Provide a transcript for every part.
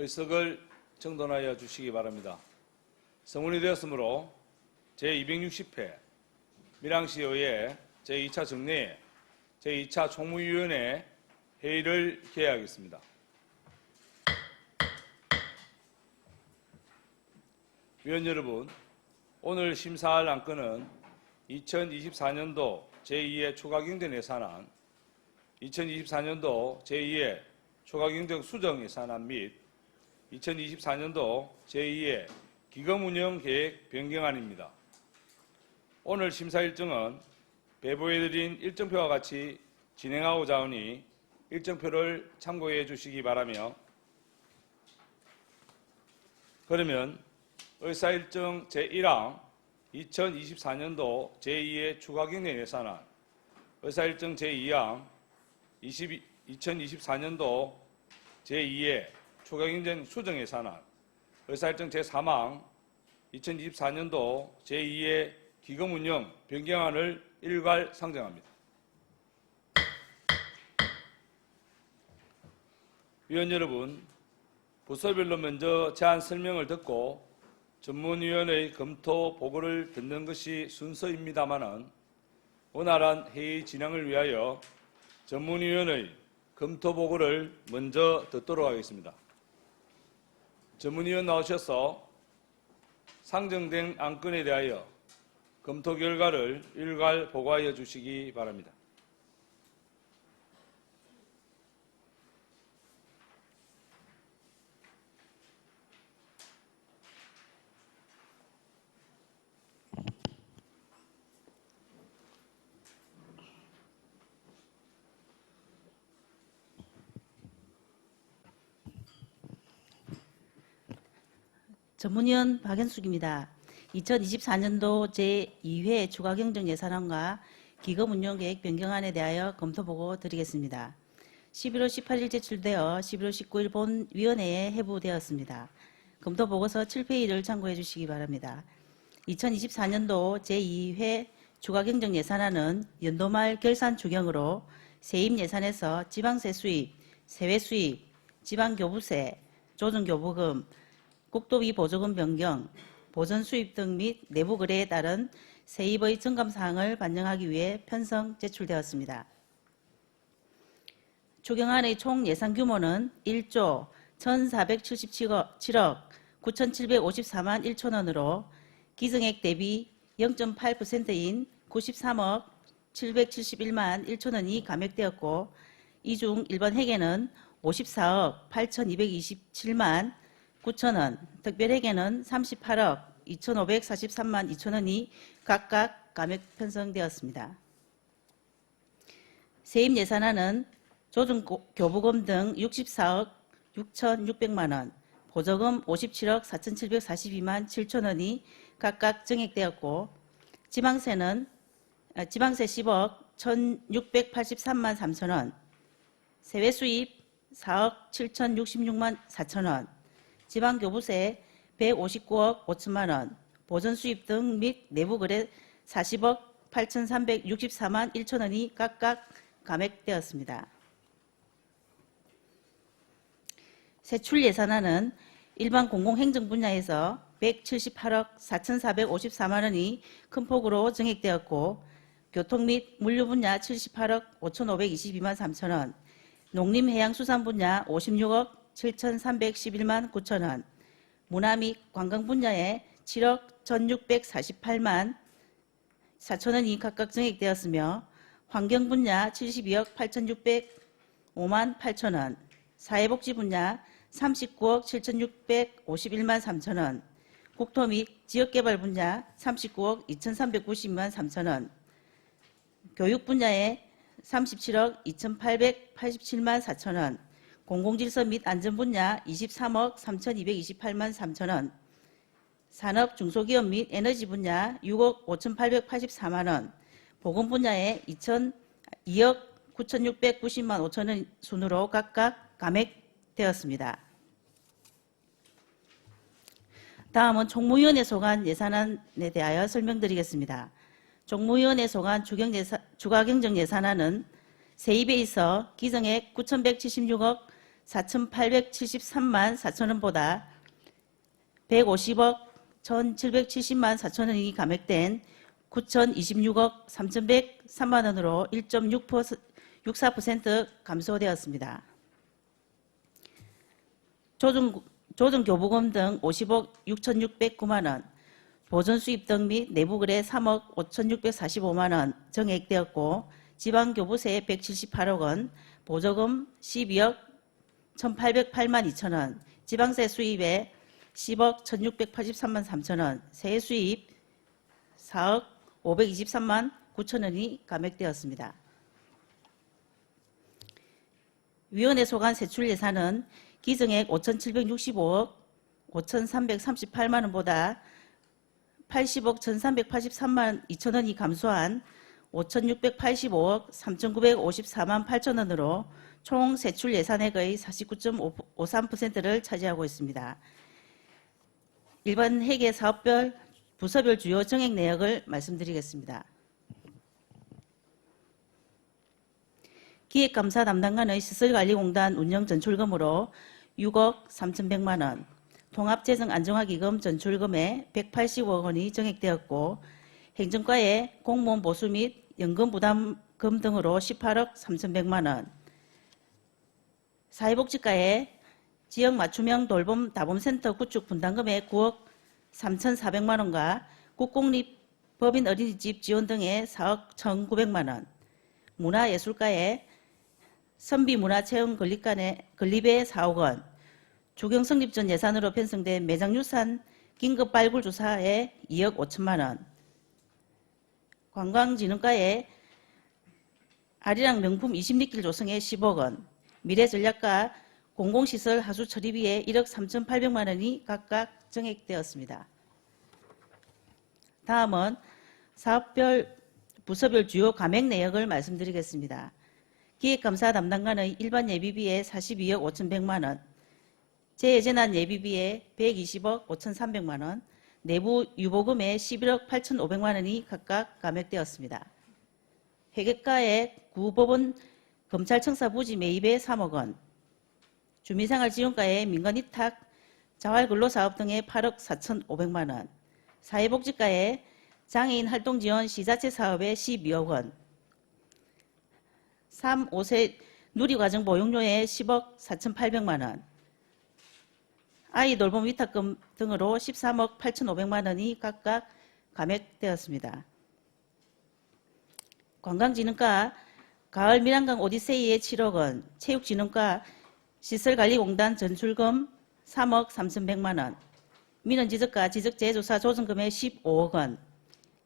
의석을 정돈하여 주시기 바랍니다. 성문이 되었으므로 제260회 밀양시의회 제2차 정례 제2차 총무위원회 회의를 개회하겠습니다. 위원 여러분, 오늘 심사할 안건은 2024년도 제2의 초과경정 예산안, 2024년도 제2의 초과경정 수정 예산안 및 2024년도 제2의 기금운영계획 변경안입니다. 오늘 심사 일정은 배부해드린 일정표와 같이 진행하고자 하니 일정표를 참고해 주시기 바라며, 그러면 의사일정 제1항 2024년도 제2의 추가경정 예산안, 의사일정 제2항 2024년도 제2의 추가경정 수정 예산안, 의사일정 제3항 2024년도 제2의 기금운영 변경안을 일괄 상정합니다. 위원 여러분, 부서별로 먼저 제안 설명을 듣고 전문위원의 검토 보고를 듣는 것이 순서입니다마는 원활한 회의 진행을 위하여 전문위원의 검토 보고를 먼저 듣도록 하겠습니다. 전문위원 나오셔서 상정된 안건에 대하여 검토 결과를 일괄 보고하여 주시기 바랍니다. 전문위원 박연숙입니다. 2024년도 제2회 추가경정 예산안과 기금운용계획 변경안에 대하여 검토보고 드리겠습니다. 11월 18일 제출되어 11월 19일 본위원회에 회부되었습니다. 검토보고서 7페이지를 참고해 주시기 바랍니다. 2024년도 제2회 추가경정 예산안은 연도말 결산 추경으로 세입예산에서 지방세 수입, 세외 수입, 지방교부세, 조정교부금, 국도비 보조금 변경, 보전 수입 등 및 내부 거래에 따른 세입의 증감 사항을 반영하기 위해 편성 제출되었습니다. 추경안의 총 예산 규모는 1조 1,477억 9,754만 1천 원으로 기증액 대비 0.8%인 93억 771만 1천 원이 감액되었고, 이 중 일반 회계는 54억 8,227만 9천 원, 특별회계는 38억 2,543만 2천 원이 각각 감액 편성되었습니다. 세입 예산안은 조정교부금 등 64억 6,600만 원, 보조금 57억 4,742만 7천 원이 각각 증액되었고, 지방세 10억 1,683만 3천 원, 세외 수입 4억 7,066만 4천 원, 지방교부세 159억 5천만 원, 보전 수입 등 및 내부 거래 40억 8,364만 1천 원이 각각 감액되었습니다. 세출 예산안은 일반 공공행정 분야에서 178억 4,454만 원이 큰 폭으로 증액되었고, 교통 및 물류 분야 78억 5,522만 3천 원, 농림해양수산 분야 56억 7,311만 9천 원, 문화 및 관광 분야에 7억 1,648만 4천 원이 각각 증액되었으며, 환경 분야 72억 8,605만 8천 원, 사회복지 분야 39억 7,651만 3천 원, 국토 및 지역개발 분야 39억 2,390만 3천 원, 교육 분야에 37억 2,887만 4천 원, 공공질서 및 안전 분야 23억 3,228만 3천 원, 산업 중소기업 및 에너지 분야 6억 5,884만 원, 보건 분야에 2억 9,690만 5천 원 순으로 각각 감액되었습니다. 다음은 총무위원회 소관 예산안에 대하여 설명드리겠습니다. 총무위원회 소관 추가경정 예산안은 세입에 있어 기정액 9,176억 4,873만 4천원보다 150억 1,770만 4천원이 감액된 9,026억 3,103만 원으로 1.64% 감소되었습니다. 조정교부금 등 50억 6,609만 원, 보전수입 등 및 내부거래 3억 5,645만 원 정액되었고 지방교부세 178억 원, 보조금 12억 1,808만 2천 원, 지방세 수입에 10억 1,683만 3천 원, 세액 수입 4억 523만 9천 원이 감액되었습니다. 위원회 소관 세출 예산은 기정액 5,765억 5,338만 원보다 80억 1,383만 2천 원이 감소한 5,685억 3,954만 8천 원으로 총 세출 예산액의 49.53%를 차지하고 있습니다. 일반 회계 사업별 부서별 주요 정액 내역을 말씀드리겠습니다. 기획감사 담당관의 시설관리공단 운영 전출금으로 6억 3,100만 원, 통합재정안정화기금 전출금에 180억 원이 정액되었고 행정과의 공무원 보수 및 연금부담금 등으로 18억 3,100만 원, 사회복지과의 지역 맞춤형 돌봄 다봄센터 구축 분담금에 9억 3,400만 원과 국공립법인 어린이집 지원 등의 4억 1,900만 원, 문화예술과의 선비문화체험 건립에 4억 원, 주경 성립 전 예산으로 편성된 매장유산 긴급 발굴 조사에 2억 5천만 원, 관광진흥과의 아리랑 명품 20리길 조성에 10억 원, 미래전략과 공공시설 하수 처리비에 1억 3,800만 원이 각각 정액되었습니다. 다음은 사업별 부서별 주요 감액 내역을 말씀드리겠습니다. 기획감사 담당관의 일반 예비비에 42억 5,100만 원, 재해재난 예비비에 120억 5,300만 원, 내부 유보금에 11억 8,500만 원이 각각 감액되었습니다. 회계과의 구법원 검찰청사 부지 매입에 3억 원, 주민생활지원과의 민간위탁 자활근로사업 등에 8억 4,500만 원, 사회복지과의 장애인 활동지원 시자체 사업에 12억 원, 3, 5세 누리과정 보육료에 10억 4,800만 원, 아이 돌봄 위탁금 등으로 13억 8,500만 원이 각각 감액되었습니다. 관광진흥과 가을 밀양강 오디세이에 7억 원, 체육진흥과 시설관리공단 전출금 3억 3,100만 원, 민원지적과 지적재조사 조정금에 15억 원,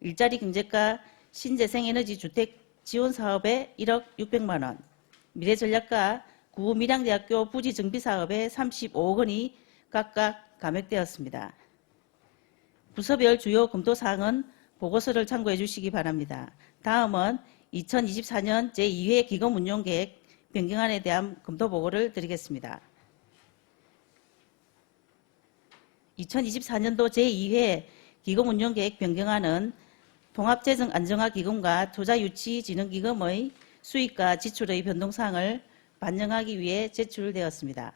일자리경제과 신재생에너지 주택 지원사업에 1억 600만 원, 미래전략과 구밀양대학교 부지정비사업에 35억 원이 각각 감액되었습니다. 부서별 주요 검토사항은 보고서를 참고해 주시기 바랍니다. 다음은 2024년 제2회 기금운용계획 변경안에 대한 검토보고를 드리겠습니다. 2024년도 제2회 기금운용계획 변경안은 통합재정안정화기금과 투자유치진흥기금의 수익과 지출의 변동사항을 반영하기 위해 제출되었습니다.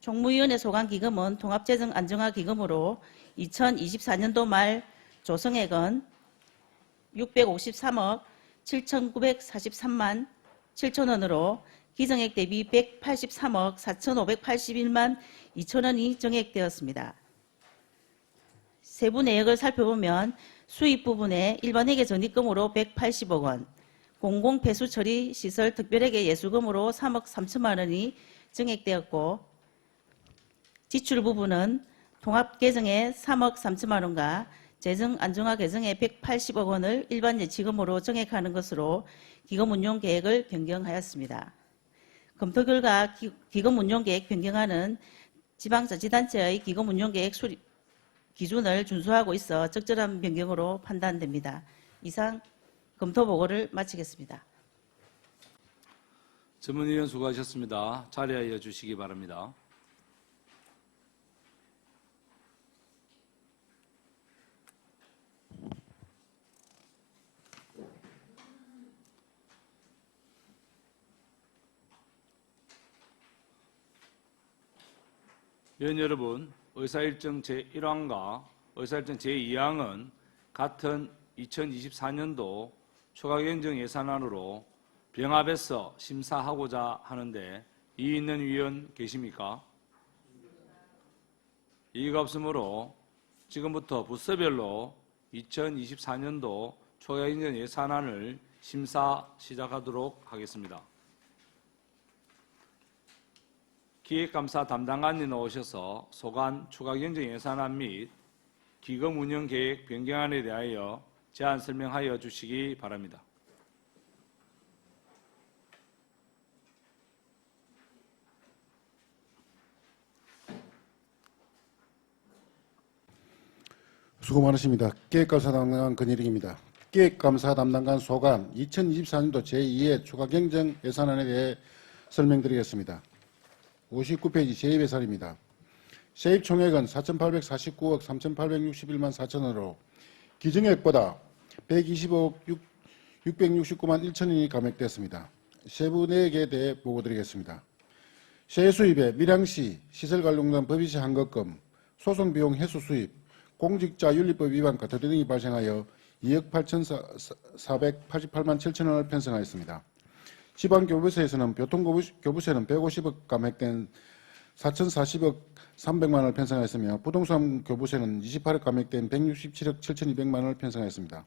총무위원회 소관기금은 통합재정안정화기금으로 2024년도 말 조성액은 653억 7,943만 7천 원으로 기정액 대비 183억 4,581만 2천 원이 정액되었습니다. 세부 내역을 살펴보면 수입 부분에 일반회계 적립금으로 180억 원, 공공폐수처리 시설 특별회계 예수금으로 3억 3천만 원이 정액되었고 지출 부분은 통합계정에 3억 3천만 원과 재정안정화 계정에 180억 원을 일반 예치금으로 정액하는 것으로 기금운용계획을 변경하였습니다. 검토 결과 기금운용계획 변경안은 지방자치단체의 기금운용계획 수립 기준을 준수하고 있어 적절한 변경으로 판단됩니다. 이상 검토보고를 마치겠습니다. 전문위원 수고하셨습니다. 자리하여 주시기 바랍니다. 위원 여러분, 의사일정 제1항과 의사일정 제2항은 같은 2024년도 추가경정 예산안으로 병합해서 심사하고자 하는데 이의 있는 위원 계십니까? 이의가 없으므로 지금부터 부서별로 2024년도 추가경정 예산안을 심사 시작하도록 하겠습니다. 기획감사 담당관이 나오셔서 소관 추가경정 예산안 및 기금 운영 계획 변경안에 대하여 제안 설명하여 주시기 바랍니다. 수고 많으십니다. 기획감사 담당관 권일익입니다. 기획감사 담당관 소관 2024년도 제2회 추가경정 예산안에 대해 설명드리겠습니다. 59페이지 세입예산입니다. 세입 총액은 4,849억 3,861만 4천원으로 기정액보다 120억 669만 1천원이 감액됐습니다. 세부 내역에 대해 보고드리겠습니다. 세수입에 밀양시 시설관리공단 법인세 한거금, 소송비용 해소 수입, 공직자윤리법 위반 과태료 등이 발생하여 2억 8,488만 7천원을 편성하였습니다. 지방교부세에서는 교통교부세는 150억 감액된 4,040억 300만 원을 편성하였으며 부동산 교부세는 28억 감액된 167억 7,200만 원을 편성하였습니다.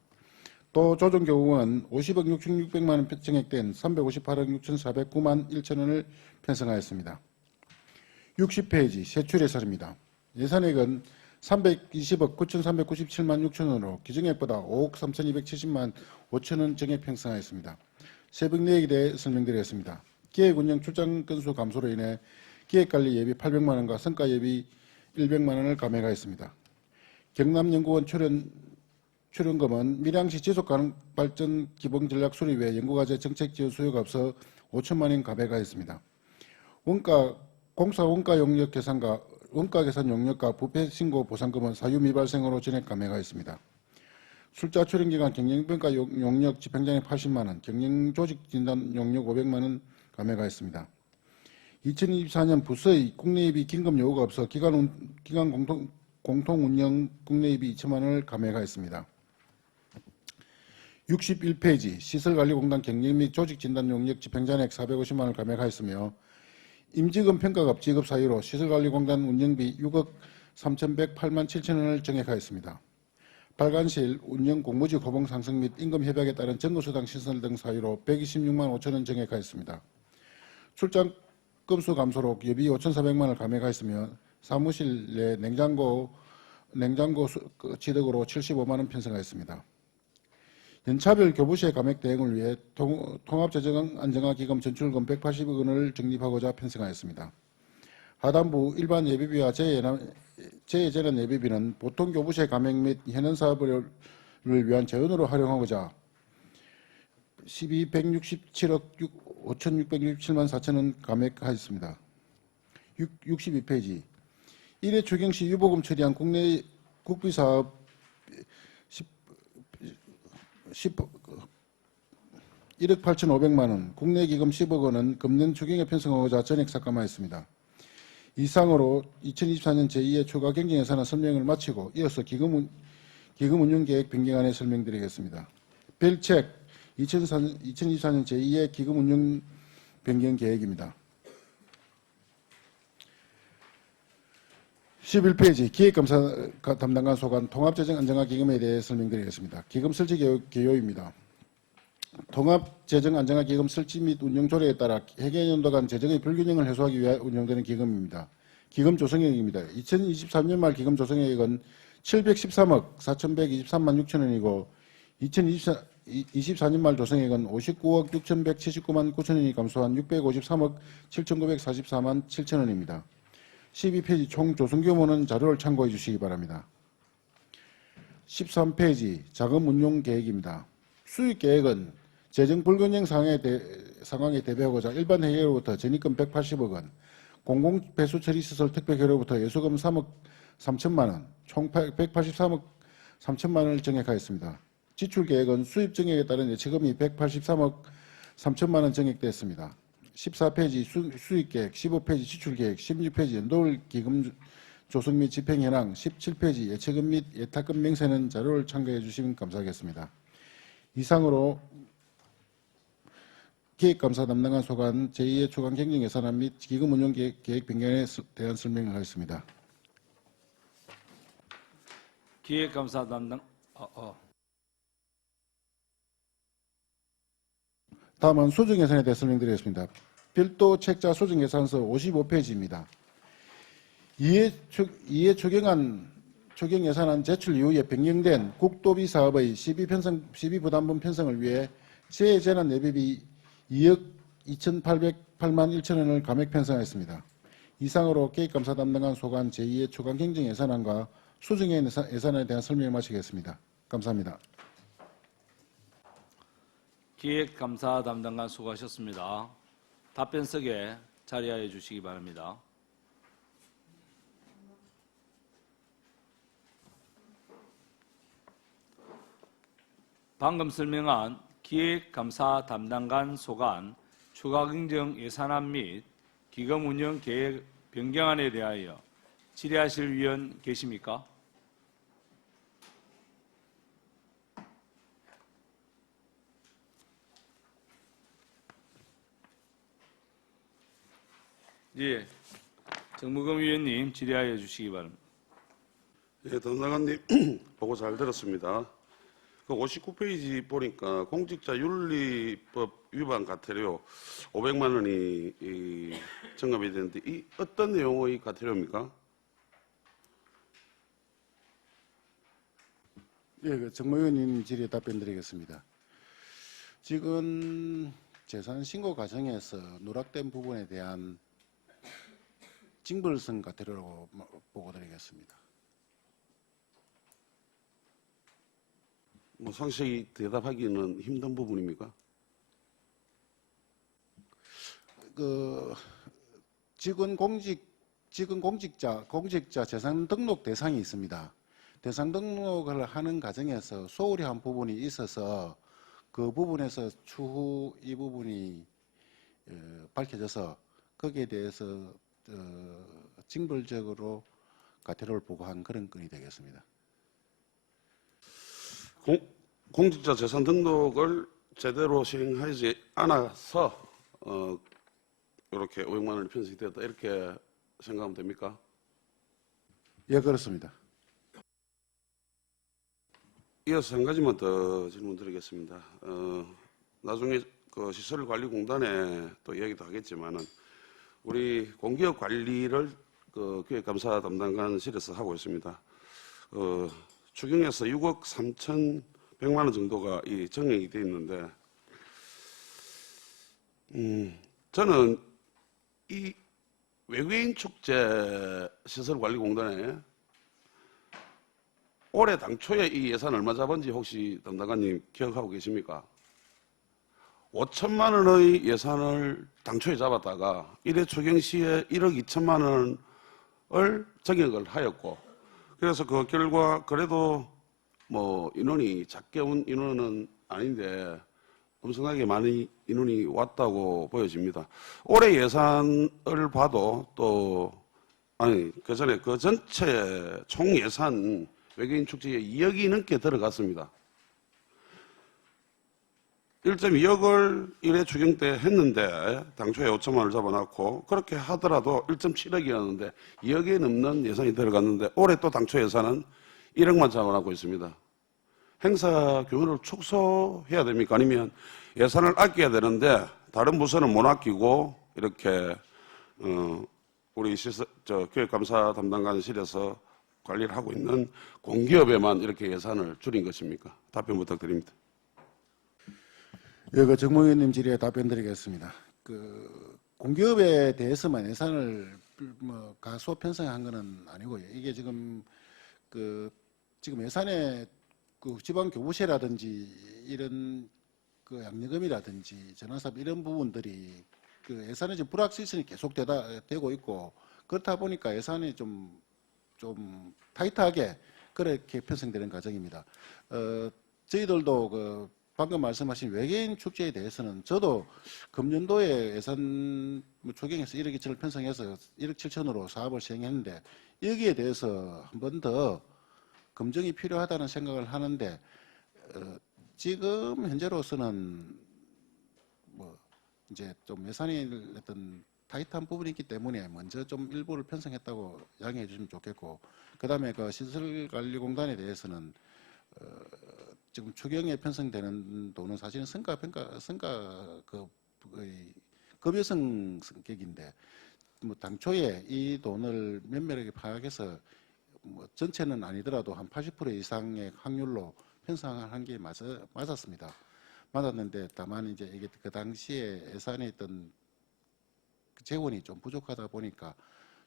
또 조정교부는 50억 6,600만 원 증액된 358억 6,409만 1천 원을 편성하였습니다. 60페이지 세출예산입니다. 예산액은 320억 9,397만 6천 원으로 기정액보다 5억 3,270만 5천 원 증액 편성하였습니다. 세부 내역에 대해 설명드리겠습니다. 기획운영 출장 건수 감소로 인해 기획관리 예비 800만 원과 성과 예비 100만 원을 감액하였습니다. 경남연구원 출연금은 밀양시 지속가능발전 기본전략 수립에 연구과제 정책 지원 수요가 없어 5천만 원 감액하였습니다. 공사 원가 용역 계산과 원가 계산 용역과 부패 신고 보상금은 사유 미발생으로 전액 감액하였습니다. 출자 출연기간 경영평가 용역 집행장애 80만 원, 경영조직진단 용역 500만 원 감액하였습니다. 2024년 부서의 국내입이 긴급 요구가 없어 기관 공통운영 국내입이 2천만 원을 감액하였습니다. 61페이지 시설관리공단 경영 및 조직진단 용역 집행잔액 450만 원을 감액하였으며 임직원 평가급 지급 사유로 시설관리공단 운영비 6억 3,108만 7천 원을 증액하였습니다. 발간실 운영 공무직 호봉 상승 및 임금 협약에 따른 정거수당 신설 등 사유로 126만 5천 원 증액하였습니다. 출장 건수 감소로 예비 5,400만 원을 감액하였으며 사무실 내 냉장고 취득으로 75만 원 편성하였습니다. 연차별 교부세 감액 대응을 위해 통합재정안정화기금 전출금 180억 원을 적립하고자 편성하였습니다. 하단부 일반 예비비와 재예재난 예비비는 보통 교부세 감액 및 현안 사업을 위한 재원으로 활용하고자 167억 5,667만 4천 원 감액하였습니다. 62페이지 1회 추경시 유보금 처리한 국내 국비사업 1억 8,500만 원, 국내 기금 10억 원은 금년 추경에 편성하고자 전액 삭감하였습니다. 이상으로 2024년 제2회 추가 경정 예산안 설명을 마치고 이어서 기금 운용 계획 변경안에 설명드리겠습니다. 별책 2024년 제2회 기금 운용 변경 계획입니다. 11페이지 기획감사 담당관 소관 통합재정안정화기금에 대해 설명드리겠습니다. 기금 설치 개요입니다. 통합재정안정화기금 설치 및 운영 조례에 따라 회계연도 간 재정의 불균형을 해소하기 위해 운영되는 기금입니다. 기금 조성액입니다. 2023년 말 기금 조성액은 713억 4,123만 6천 원이고 2024년 말 조성액은 59억 6,179만 9천 원이 감소한 653억 7,944만 7천 원입니다. 12페이지 총 조성 규모는 자료를 참고해 주시기 바랍니다. 13페이지 자금 운용 계획입니다. 수익 계획은 재정 불균형 상황에 대비하고자 일반 회계로부터 전입금 180억 원, 공공배수처리시설 특별회로부터 예수금 3억 3천만 원, 총 183억 3천만 원을 증액하였습니다. 지출 계획은 수입 증액에 따른 예치금이 183억 3천만 원 증액됐습니다. 14페이지 수익계획, 15페이지 지출계획, 16페이지 연도월 기금 조성 및 집행 현황, 17페이지 예체금 및 예탁금 명세는 자료를 참고해 주시면 감사하겠습니다. 이상으로 기획감사 담당관 소관 제2의 초강 경정 예산안 및 기금 운영 계획 변경에 대한 설명을 하겠습니다. 기획감사 담당 다음은 수정 예산에 대해 설명드리겠습니다. 별도 책자 수정 예산서 55페이지입니다. 이에 초경 예산안 제출 이후에 변경된 국도비 사업의 시비 부담분 편성을 위해 재재난 예비비 2억 2,808만 1천 원을 감액 편성하였습니다. 이상으로 계획감사 담당관 소관 제2의 초강 경정 예산안과 수정 예산안에 대한 설명을 마치겠습니다. 감사합니다. 기획감사 담당관 수고하셨습니다. 답변석에 자리하여 주시기 바랍니다. 방금 설명한 기획감사 담당관 소관 추가경정 예산안 및 기금 운영 계획 변경안에 대하여 질의하실 위원 계십니까? 예, 정무금 위원님 질의하여 주시기 바랍니다. 예, 담당관님 보고 잘 들었습니다. 그 59페이지 보니까 공직자 윤리법 위반 과태료 500만 원이 청구이 되는데 이 어떤 내용의 과태료입니까? 예, 그 정무위원님 질의에 답변드리겠습니다. 지금 재산 신고 과정에서 누락된 부분에 대한 징벌성 과태료라고 보고드리겠습니다. 뭐 상세히 대답하기는 힘든 부분입니까? 그 직원 공직자 재산 등록 대상이 있습니다. 대상 등록을 하는 과정에서 소홀히 한 부분이 있어서 그 부분에서 추후 이 부분이 밝혀져서 거기에 대해서 징벌적으로 과태료를 부과한 그런 건이 되겠습니다. 공직자 재산 등록을 제대로 시행하지 않아서 이렇게 500만 원이 편성이 되었다 이렇게 생각하면 됩니까? 예, 그렇습니다. 이어서 한 가지만 더 질문드리겠습니다. 나중에 그 시설관리공단에 또 이야기도 하겠지만은 우리 공기업 관리를 그 기획감사 담당관실에서 하고 있습니다. 추경에서 6억 3,100만 원 정도가 이 정액이 되어 있는데, 저는 이 외국인 축제 시설관리공단에 올해 당초에 이 예산 얼마 잡은지 혹시 담당관님 기억하고 계십니까? 5천만 원의 예산을 당초에 잡았다가 1회 추경 시에 1억 2천만 원을 정액을 하였고, 그래서 그 결과 그래도 뭐 인원이 작게 온 인원은 아닌데 엄청나게 많은 인원이 왔다고 보여집니다. 올해 예산을 봐도 또 그 전에 그 전체 총 예산 외계인 축제에 2억이 넘게 들어갔습니다. 1.2억을 1회 추경 때 했는데 당초에 5천만 원을 잡아놨고 그렇게 하더라도 1.7억이었는데 2억이 넘는 예산이 들어갔는데 올해 또 당초 예산은 1억만 잡아놨고 있습니다. 행사 규모를 축소해야 됩니까? 아니면 예산을 아껴야 되는데 다른 부서는 못 아끼고 이렇게 우리 기획감사 담당관실에서 관리를 하고 있는 공기업에만 이렇게 예산을 줄인 것입니까? 답변 부탁드립니다. 예, 그 정무위원님 질의에 답변드리겠습니다. 그 공기업에 대해서만 예산을 뭐 가소 편성한 것은 아니고요. 이게 지금 지금 예산에 그 지방 교부세라든지 이런 그 양력금이라든지 전환사업 이런 부분들이 그 예산의 지금 불확실성이 계속 되고 있고 그렇다 보니까 예산이 좀 타이트하게 그렇게 편성되는 과정입니다. 저희들도 그 방금 말씀하신 외계인 축제에 대해서는 저도 금년도에 예산 초경에서 1억 2천을 편성해서 1억 7천으로 사업을 시행했는데 여기에 대해서 한 번 더 검증이 필요하다는 생각을 하는데 지금 현재로서는 뭐 이제 좀 예산이 어떤 타이트한 부분이 있기 때문에 먼저 좀 일부를 편성했다고 양해해 주시면 좋겠고, 그다음에 그 시설관리공단에 대해서는 지금 추경에 편성되는 돈은 사실은 성과 급여성 성격인데 뭐 당초에 이 돈을 면밀하게 파악해서 뭐 전체는 아니더라도 한 80% 이상의 확률로 편성한 게 맞았습니다. 맞았는데 다만 이제 이게 그 당시에 예산에 있던 재원이 좀 부족하다 보니까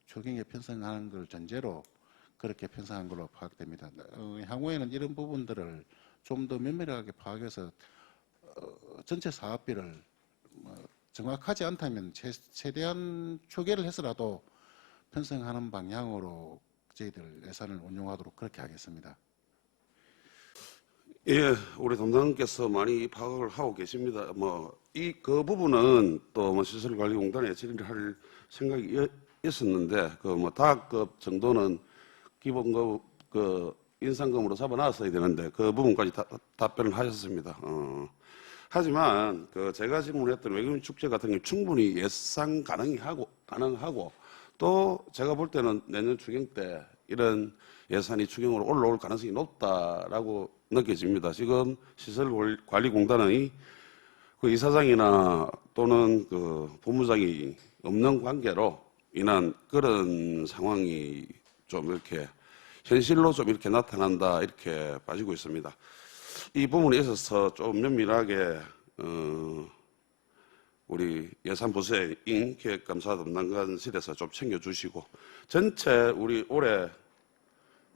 추경에 편성하는 걸 전제로 그렇게 편성한 걸로 파악됩니다. 향후에는 이런 부분들을 좀 더 면밀하게 파악해서 전체 사업비를 정확하지 않다면 최대한 초계를 해서라도 편성하는 방향으로 저희들 예산을 운용하도록 그렇게 하겠습니다. 예, 우리 담당께서 많이 파악을 하고 계십니다. 그 부분은 또 시설관리공단에 질의를 할 생각이 있었는데, 다급 정도는 기본급, 인상금으로 잡아놨어야 되는데, 그 부분까지 답변을 하셨습니다. 하지만, 제가 질문했던 외국인 축제 같은 경우 충분히 예상 가능하고, 또 제가 볼 때는 내년 추경 때 이런 예산이 추경으로 올라올 가능성이 높다라고 느껴집니다. 지금 시설관리공단의 그 이사장이나 또는 그 본부장이 없는 관계로 인한 그런 상황이 좀 이렇게 현실로 좀 이렇게 나타난다 이렇게 봐지고 있습니다. 이 부분에 있어서 좀 면밀하게 우리 예산부서인 기획감사 담당관실에서 좀 챙겨주시고, 전체 우리 올해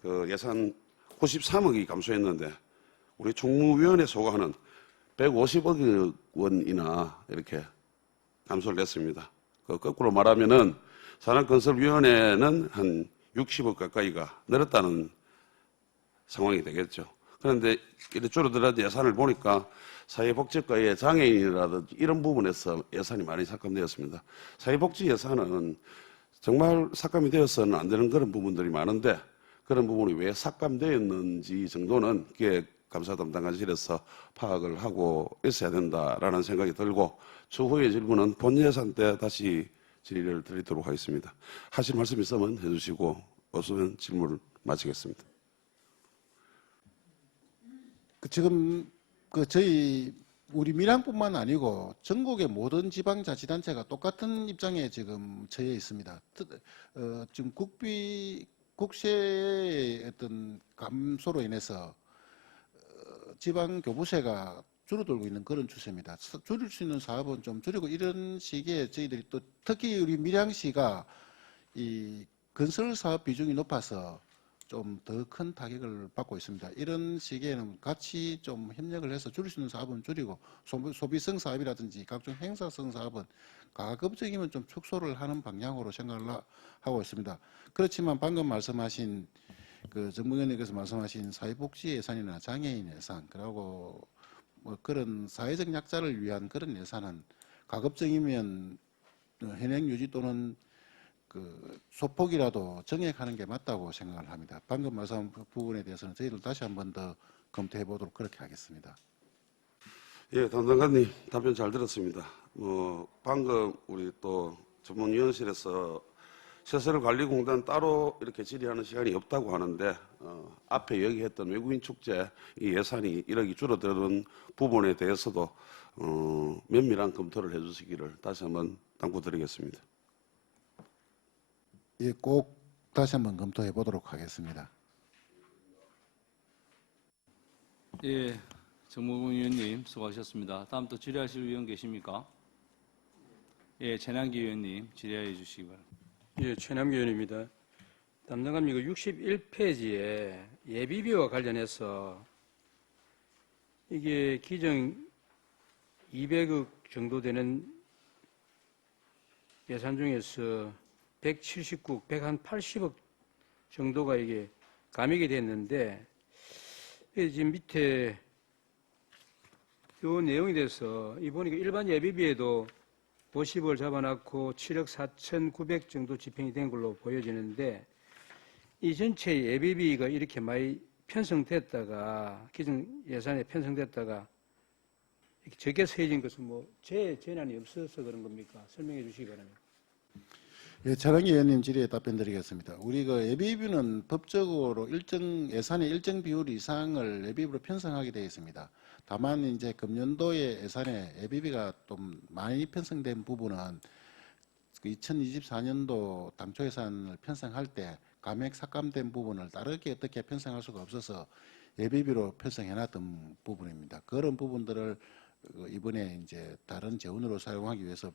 그 예산 93억이 감소했는데 우리 총무위원회 소관은 150억 원이나 이렇게 감소를 했습니다. 거꾸로 말하면은 산업건설위원회는 한 60억 가까이가 늘었다는 상황이 되겠죠. 그런데 이렇게 줄어들었던 예산을 보니까 사회복지과의 장애인이라든지 이런 부분에서 예산이 많이 삭감되었습니다. 사회복지 예산은 정말 삭감이 되어서는 안 되는 그런 부분들이 많은데, 그런 부분이 왜 삭감되었는지 정도는 기획감사 담당관실에서 파악을 하고 있어야 된다라는 생각이 들고, 추후의 질문은 본 예산 때 다시 질의를 드리도록 하겠습니다. 하실 말씀 있으면 해주시고 없으면 질문을 마치겠습니다. 지금 저희 우리 밀양뿐만 아니고 전국의 모든 지방자치단체가 똑같은 입장에 지금 처해 있습니다. 지금 국세의 어떤 감소로 인해서 지방교부세가 줄어들고 있는 그런 추세입니다. 줄일 수 있는 사업은 좀 줄이고, 이런 시기에 저희들이 또 특히 우리 밀양시가 이 건설 사업 비중이 높아서 좀 더 큰 타격을 받고 있습니다. 이런 시기에는 같이 좀 협력을 해서 줄일 수 있는 사업은 줄이고, 소비성 사업이라든지 각종 행사성 사업은 가급적이면 좀 축소를 하는 방향으로 생각을 하고 있습니다. 그렇지만 방금 말씀하신 정무위원님께서 말씀하신 사회복지 예산이나 장애인 예산, 그리고 뭐 그런 사회적 약자를 위한 그런 예산은 가급적이면 현행 유지 또는 소폭이라도 정액하는 게 맞다고 생각을 합니다. 방금 말씀한 부분에 대해서는 저희들 다시 한 번 더 검토해 보도록 그렇게 하겠습니다. 예, 담당관님 답변 잘 들었습니다. 방금 우리 또 전문위원실에서 시설관리공단 따로 이렇게 질의하는 시간이 없다고 하는데, 앞에 얘기했던 외국인 축제 이 예산이 1억이 줄어드는 부분에 대해서도 면밀한 검토를 해주시기를 다시 한번 당부드리겠습니다. 예, 꼭 다시 한번 검토해 보도록 하겠습니다. 예, 정무위원님 수고하셨습니다. 다음 또 질의하실 위원 계십니까? 예, 최남기 위원님 질의해 주시기 바랍니다. 예, 최남기 의원입니다. 담당관 이거 61페이지에 예비비와 관련해서 이게 기정 200억 정도 되는 예산 중에서 179억, 180억 정도가 이게 감액이 됐는데, 지금 밑에 요 내용에 대해서 이 보니까 일반 예비비에도 50을 잡아놨고 7억 4,900 정도 집행이 된 걸로 보여지는데 이 전체 예비비가 이렇게 많이 편성됐다가 기존 예산에 편성됐다가 이렇게 적게 세진 것은 뭐 재난이 없어서 그런 겁니까? 설명해 주시기 바랍니다. 예, 차량기 의원님 질의에 답변드리겠습니다. 우리 그 예비비는 법적으로 예산의 일정 비율 이상을 예비비로 편성하게 되어 있습니다. 다만 이제 금년도의 예산에 예비비가 좀 많이 편성된 부분은 2024년도 당초 예산을 편성할 때 감액 삭감된 부분을 다르게 어떻게 편성할 수가 없어서 예비비로 편성해놨던 부분입니다. 그런 부분들을 이번에 이제 다른 재원으로 사용하기 위해서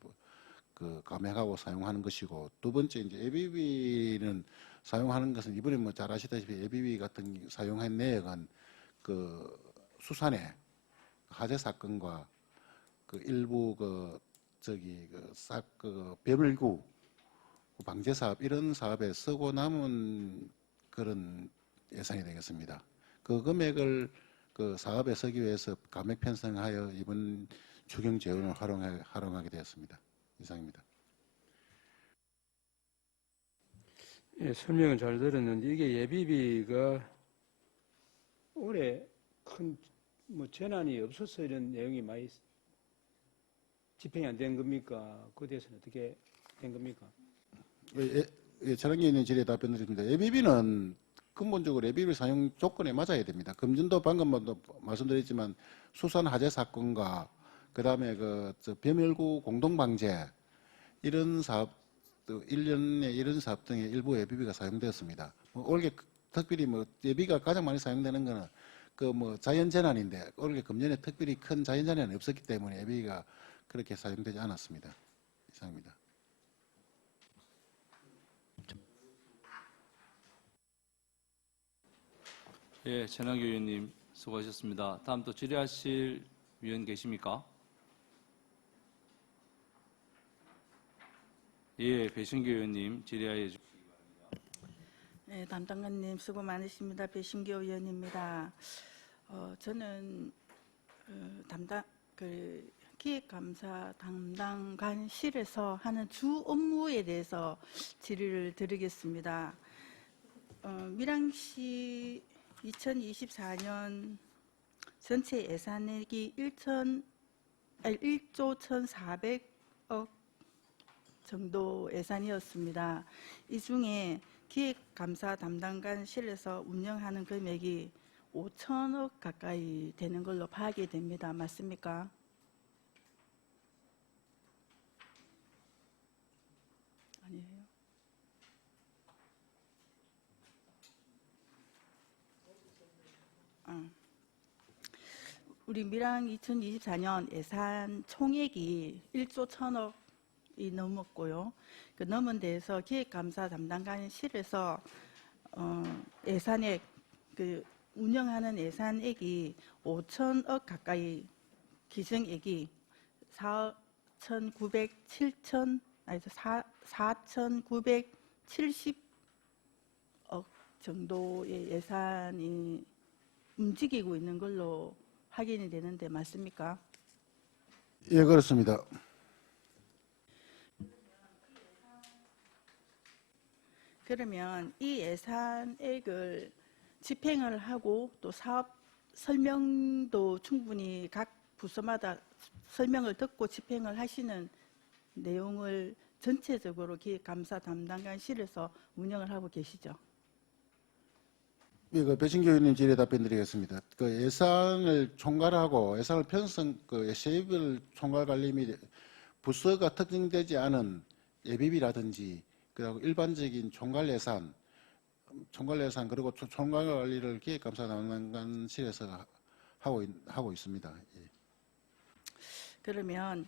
그 감액하고 사용하는 것이고, 두 번째 이제 예비비는 사용하는 것은 이번에 뭐 잘 아시다시피 예비비 같은 사용한 내역은 그 수산에 화재 사건과 그 일부 배멸구 방제 사업 이런 사업에 쓰고 남은 그런 예산이 되겠습니다. 그 금액을 그 사업에 쓰기 위해서 감액 편성하여 이번 추경 재원을 활용하게 되었습니다. 이상입니다. 예, 설명은 잘 들었는데 이게 예비비가 올해 큰 뭐 재난이 없어서 이런 내용이 많이 집행이 안 된 겁니까? 그에 대해서는 어떻게 된 겁니까? 차량기 있는 질의에 답변드립니다. 예비비는 근본적으로 예비비 사용 조건에 맞아야 됩니다. 금년도 방금 말씀드렸지만 수산 화재 사건과 그다음에 배멸구 공동 방제 이런 사업, 또 1년에 이런 사업 등의 일부 예비비가 사용되었습니다. 올해 특별히 예비가 가장 많이 사용되는 거는 자연재난인데 올해 금년에 특별히 큰 자연재난이 없었기 때문에 예비가 그렇게 사용되지 않았습니다. 이상입니다. 예, 전학규 의원님 수고하셨습니다. 다음 또 질의하실 위원 계십니까? 예, 배신규 의원님 질의하여 주십시오. 네, 담당관님 수고 많으십니다. 배신교 의원입니다. 저는 기획감사 담당관실에서 하는 주 업무에 대해서 질의를 드리겠습니다. 밀양시 2024년 전체 예산액이 1조 1,400억 정도 예산이었습니다. 이 중에 기획감사 담당관실에서 운영하는 금액이 5천억 가까이 되는 걸로 파악이 됩니다. 맞습니까? 아니에요. 우리 밀양 2024년 예산 총액이 1조 1,000억이 넘었고요. 그 넘은 데에서 기획감사 담당관실에서 예산액 운영하는 예산액이 5천억 가까이 기정액이 4,970억 정도의 예산이 움직이고 있는 걸로 확인이 되는데 맞습니까? 예, 그렇습니다. 그러면 이 예산액을 집행을 하고 또 사업 설명도 충분히 각 부서마다 설명을 듣고 집행을 하시는 내용을 전체적으로 기획감사 담당관실에서 운영을 하고 계시죠? 예, 배신교 의원님 질의에 답변드리겠습니다. 예산을 총괄하고 예산을 예산별 총괄 관리 및 부서가 특정되지 않은 예비비라든지 그리고 일반적인 총괄 예산 그리고 총괄 관리를 기획감사 담당관실에서 하고 있습니다. 예. 그러면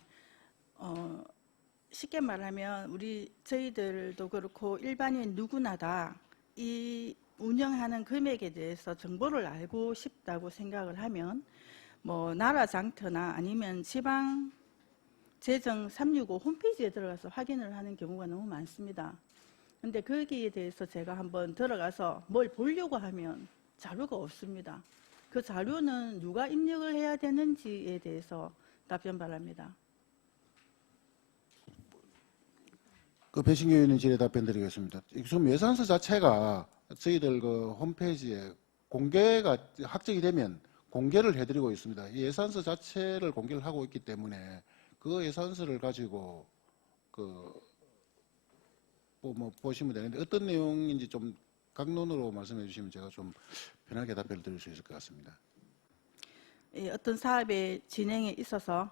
쉽게 말하면 저희들도 그렇고 일반인 누구나 다 이 운영하는 금액에 대해서 정보를 알고 싶다고 생각을 하면 나라 장터나 아니면 지방 재정 365 홈페이지에 들어가서 확인을 하는 경우가 너무 많습니다. 근데 거기에 대해서 제가 한번 들어가서 뭘 보려고 하면 자료가 없습니다. 그 자료는 누가 입력을 해야 되는지에 대해서 답변 바랍니다. 그 배신교 의원님 질의 답변드리겠습니다. 지금 예산서 자체가 저희들 그 홈페이지에 공개가 확정이 되면 공개를 해드리고 있습니다. 이 예산서 자체를 공개를 하고 있기 때문에 그 예산서를 가지고 뭐 보시면 되는데 어떤 내용인지 좀 강론으로 말씀해 주시면 제가 좀 편하게 답변을 드릴 수 있을 것 같습니다. 어떤 사업의 진행에 있어서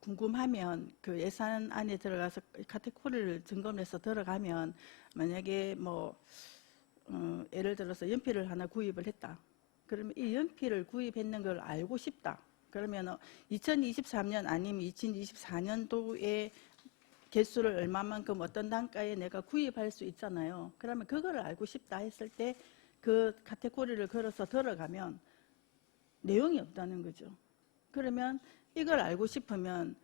궁금하면 그 예산 안에 들어가서 카테고리를 점검해서 들어가면 만약에 뭐 예를 들어서 연필을 하나 구입을 했다. 그러면 이 연필을 구입했는 걸 알고 싶다. 그러면 2023년 아니면 2024년도에 개수를 얼마만큼 어떤 단가에 내가 구입할 수 있잖아요. 그러면 그거를 알고 싶다 했을 때 그 카테고리를 걸어서 들어가면 내용이 없다는 거죠. 그러면 이걸 알고 싶으면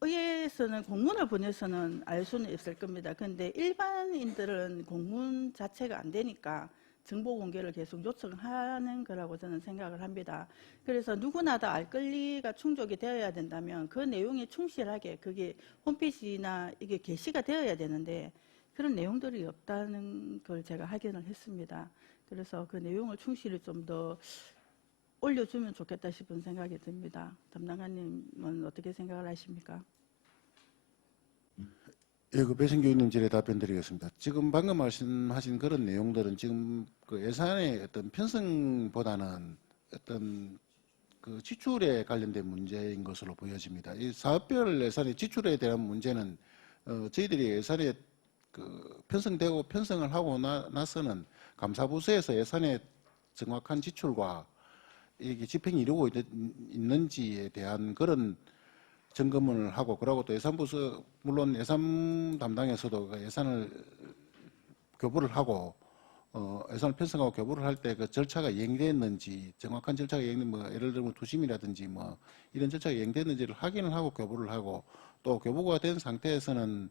의회에서는 공문을 보내서는 알 수는 있을 겁니다. 근데 일반인들은 공문 자체가 안 되니까 정보 공개를 계속 요청하는 거라고 저는 생각을 합니다. 그래서 누구나 다 알 권리가 충족이 되어야 된다면 그 내용에 충실하게 그게 홈페이지나 이게 게시가 되어야 되는데 그런 내용들이 없다는 걸 제가 확인을 했습니다. 그래서 그 내용을 충실히 좀 더 올려주면 좋겠다 싶은 생각이 듭니다. 담당관님은 어떻게 생각을 하십니까? 예, 그 배신교 의원님 질의 답변드리겠습니다. 지금 방금 말씀하신 그런 내용들은 지금 그 예산의 어떤 편성보다는 어떤 그 지출에 관련된 문제인 것으로 보여집니다. 이 사업별 예산의 지출에 대한 문제는 저희들이 예산에 그 편성되고 편성을 하고 나서는 감사부서에서 예산의 정확한 지출과 이게 집행이 이루고 있는지에 대한 그런 점검을 하고 그러고 또 예산부서 물론 예산 담당에서도 그 예산을 교부를 하고 예산을 편성하고 교부를 할 때 그 절차가 이행됐는지 정확한 절차가 뭐 예를 들면 투심이라든지 뭐 이런 절차가 이행됐는지를 확인을 하고 교부를 하고 또 교부가 된 상태에서는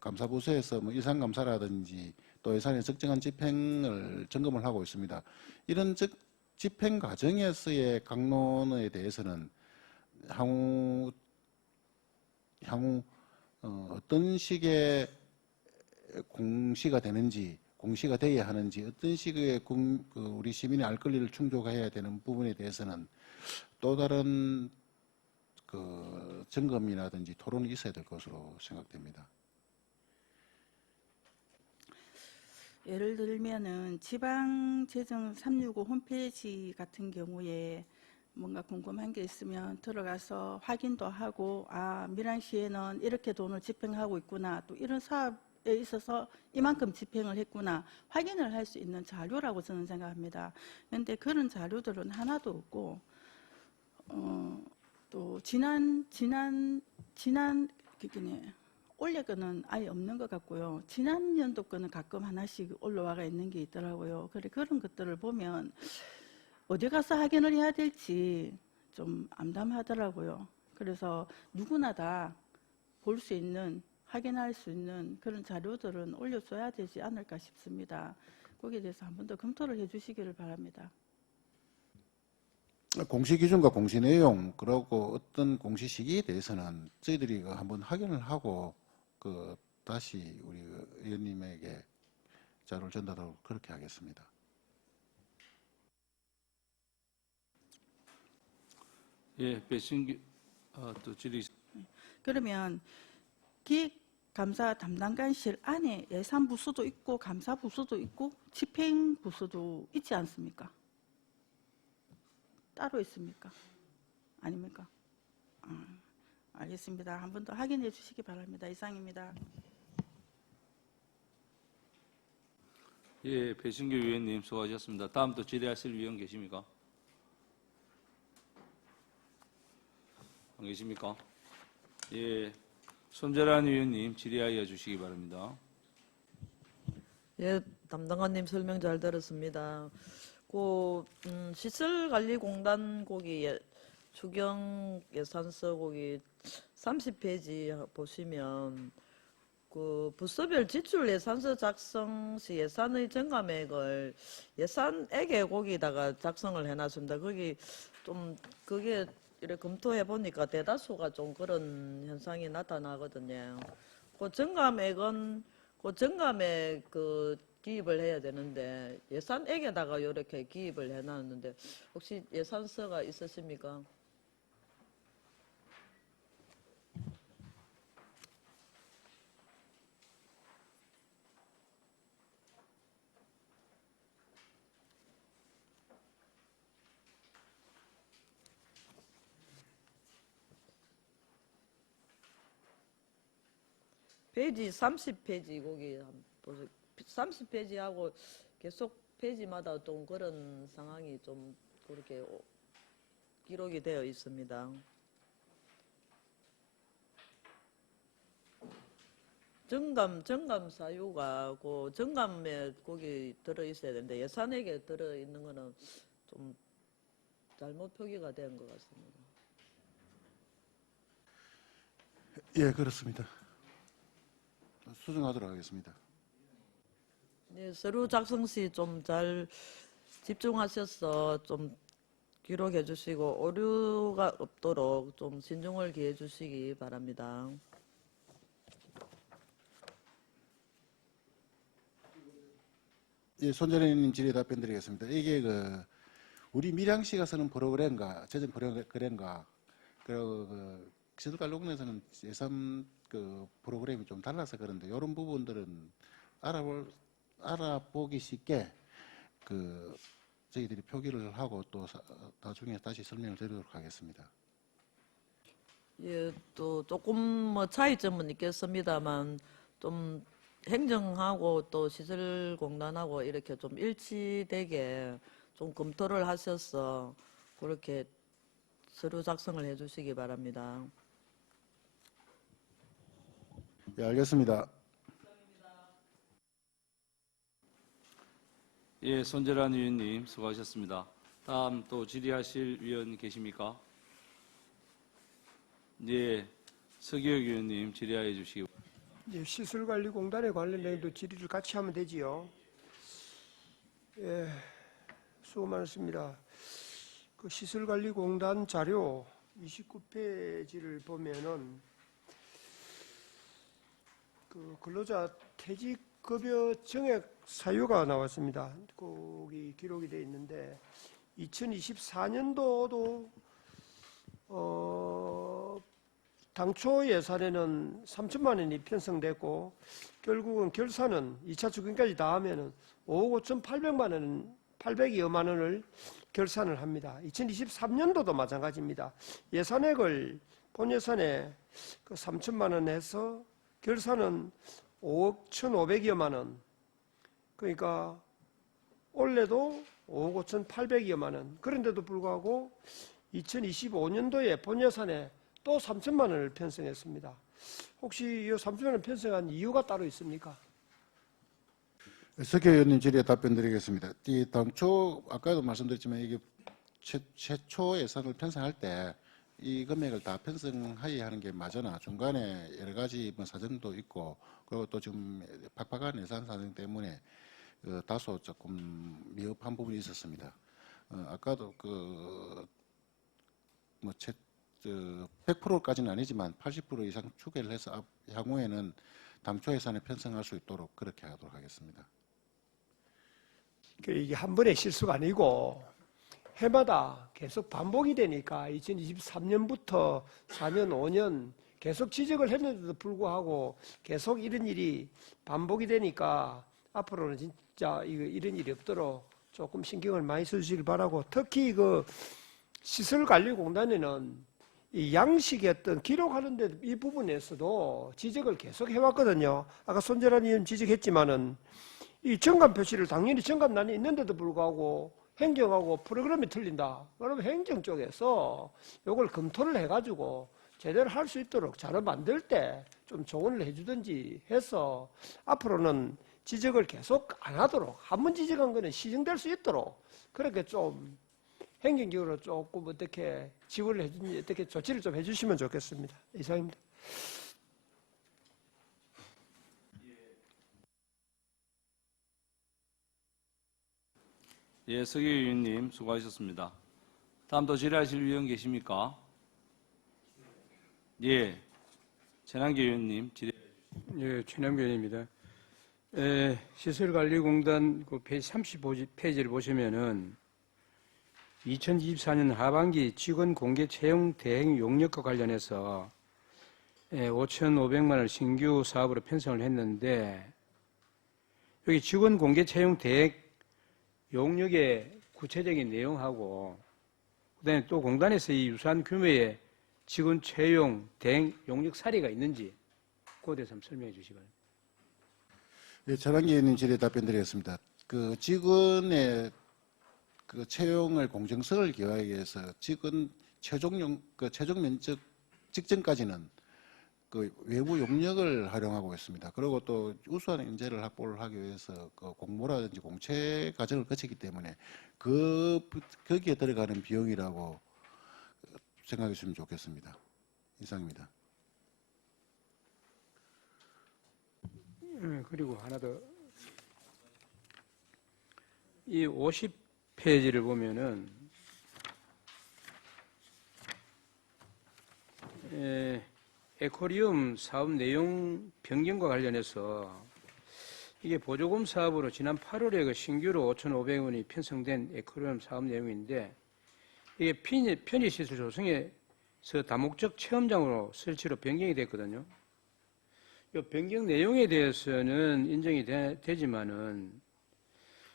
감사부서에서 뭐 이상감사라든지 또 예산의 적정한 집행을 점검을 하고 있습니다. 이런 집행 과정에서의 강론에 대해서는 향후 어떤 식의 공시가 되는지, 공시가 돼야 하는지, 어떤 식의 우리 시민의 알 권리를 충족해야 되는 부분에 대해서는 또 다른 그 점검이라든지 토론이 있어야 될 것으로 생각됩니다. 예를 들면은 지방재정 365 홈페이지 같은 경우에 뭔가 궁금한 게 있으면 들어가서 확인도 하고 밀양시에는 이렇게 돈을 집행하고 있구나 또 이런 사업에 있어서 이만큼 집행을 했구나 확인을 할 수 있는 자료라고 저는 생각합니다. 그런데 그런 자료들은 하나도 없고 또 지난 올해 거는 아예 없는 것 같고요. 지난 연도 거는 가끔 하나씩 올라와가 있는 게 있더라고요. 그런 것들을 보면 어디 가서 확인을 해야 될지 좀 암담하더라고요. 그래서 누구나 다 볼 수 있는, 확인할 수 있는 그런 자료들은 올려줘야 되지 않을까 싶습니다. 거기에 대해서 한 번 더 검토를 해주시기를 바랍니다. 공시 기준과 공시 내용 그리고 어떤 공시 시기에 대해서는 저희들이 한번 확인을 하고 다시 우리 의원님에게 자료를 전달하도록 그렇게 하겠습니다. 예, 배신규 또 질의. 그러면 기획감사 담당관실 안에 예산부서도 있고 감사부서도 있고 집행부서도 있지 않습니까? 따로 있습니까? 아닙니까? 알겠습니다. 한 번 더 확인해 주시기 바랍니다. 이상입니다. 예, 배신규 위원님 수고하셨습니다. 다음 또 질의하실 위원 계십니까? 안 계십니까? 예, 손재란 위원님 질의하여 주시기 바랍니다. 예, 담당관님 설명 잘 들었습니다. 시설관리공단 거기 추경 예산서 거기 30페이지 보시면 그 부서별 지출 예산서 작성 시 예산의 증감액을 예산액에 거기다가 작성을 해놨습니다. 거기 좀 그게 이렇게 검토해 보니까 대다수가 좀 그런 현상이 나타나거든요. 그 증감액은 그 증감액 그 기입을 해야 되는데 예산액에다가 이렇게 기입을 해놨는데 혹시 예산서가 있으십니까? 페이지 30페이지 거기 한번 보세요. 30페이지하고 계속 페이지마다 좀 그런 상황이 좀 그렇게 기록이 되어 있습니다. 정감 사유가 그 정감에 거기 들어 있어야 되는데 예산액에 들어 있는 거는 좀 잘못 표기가 된 것 같습니다. 예, 그렇습니다. 수정하도록 하겠습니다. 네, 서류 작성 시 좀 잘 집중하셔서 좀 기록해 주시고 오류가 없도록 좀 신중을 기해 주시기 바랍니다. 예, 손재래님 질의 답변드리겠습니다. 이게 그 우리 밀양시가 쓰는 프로그램과 재정 프로그램과 그 시설관리공단에서는 예산 그 프로그램이 좀 달라서 그런데 이런 부분들은 알아보기 쉽게 그 저희들이 표기를 하고 또 나중에 다시 설명을 드리도록 하겠습니다. 예, 또 조금 뭐 차이점은 있겠습니다만 좀 행정하고 또 시설공단하고 이렇게 좀 일치되게 좀 검토를 하셔서 그렇게 서류 작성을 해주시기 바랍니다. 예, 알겠습니다. 예, 손재란 위원님 수고하셨습니다. 다음 또 질의하실 위원 계십니까? 예, 서기혁 위원님 질의하여 주시기 바랍니다. 예, 시설관리공단에 관련해도 질의를 같이 하면 되지요. 예, 수고 많으십니다. 그 시설관리공단 자료 29페이지를 보면은 그 근로자 퇴직급여 정액 사유가 나왔습니다. 거기 기록이 되어 있는데 2024년도도 당초 예산에는 3천만 원이 편성됐고 결국은 결산은 2차 주금까지 다 하면은 5억 5,800만 원, 800여만 원을 결산을 합니다. 2023년도도 마찬가지입니다. 예산액을 본 예산에 그 3천만 원 해서 결산은 5억 1,500여만 원. 그러니까 올해도 5억 5,800여만 원. 그런데도 불구하고 2025년도에 본 예산에 또 3천만 원을 편성했습니다. 혹시 이 3천만 원 편성한 이유가 따로 있습니까? 서기혁 의원님 질의에 답변드리겠습니다. 이 당초 아까도 말씀드렸지만 이게 최초 예산을 편성할 때 이 금액을 다 편성하여야 하는 게 맞으나 중간에 여러 가지 뭐 사정도 있고 그리고 또 지금 팍팍한 예산 사정 때문에 다소 조금 미흡한 부분이 있었습니다. 아까도 그 뭐 100%까지는 아니지만 80% 이상 추계를 해서 향후에는 당초 예산에 편성할 수 있도록 그렇게 하도록 하겠습니다. 이게 한 번의 실수가 아니고 해마다 계속 반복이 되니까 2023년부터 4년, 5년 계속 지적을 했는데도 불구하고 계속 이런 일이 반복이 되니까 앞으로는 진짜 이런 일이 없도록 조금 신경을 많이 써주시길 바라고, 특히 그 시설관리공단에는 이 양식의 어떤 기록하는 데 이 부분에서도 지적을 계속 해왔거든요. 아까 손재란 의원 지적했지만은 이 정감 표시를 당연히 정감란이 있는데도 불구하고 행정하고 프로그램이 틀린다. 그러면 행정 쪽에서 이걸 검토를 해가지고 제대로 할 수 있도록 자료 만들 때 좀 조언을 해주든지 해서 앞으로는 지적을 계속 안 하도록, 한 번 지적한 거는 시정될 수 있도록 그렇게 좀 행정적으로 조금 어떻게 지원을 해주든지 어떻게 조치를 좀 해주시면 좋겠습니다. 이상입니다. 예, 서기 의원님 수고하셨습니다. 다음 또 질의하실 위원 계십니까? 예, 최남기 의원님 질의. 예, 최남기 의원입니다. 시설관리공단 그 페이지 35페이지를 보시면은 2024년 하반기 직원 공개 채용 대행 용역과 관련해서 5,500만 원을 신규 사업으로 편성을 했는데 여기 직원 공개 채용 대행 용역의 구체적인 내용하고 그다음에 또 공단에서 이 유사한 규모의 직원 채용 대행 용역 사례가 있는지 그에 대해서 한번 설명해 주시기 바랍니다. 예, 최남기 의원님 질의 답변드리겠습니다. 그 직원의 그 채용을 공정성을 기하기 위해서 직원 최종 면접 직전까지는 그 외부 용역을 활용하고 있습니다. 그리고 또 우수한 인재를 확보를 하기 위해서 그 공모라든지 공채 과정을 거치기 때문에 거기에 들어가는 비용이라고 생각해 주시면 좋겠습니다. 이상입니다. 그리고 하나 더. 이 50페이지를 보면은 에코리움 사업 내용 변경과 관련해서 이게 보조금 사업으로 지난 8월에 그 신규로 5,500원이 편성된 에코리움 사업 내용인데 이게 편의시설 조성에서 다목적 체험장으로 설치로 변경이 됐거든요. 이 변경 내용에 대해서는 인정이 되지만은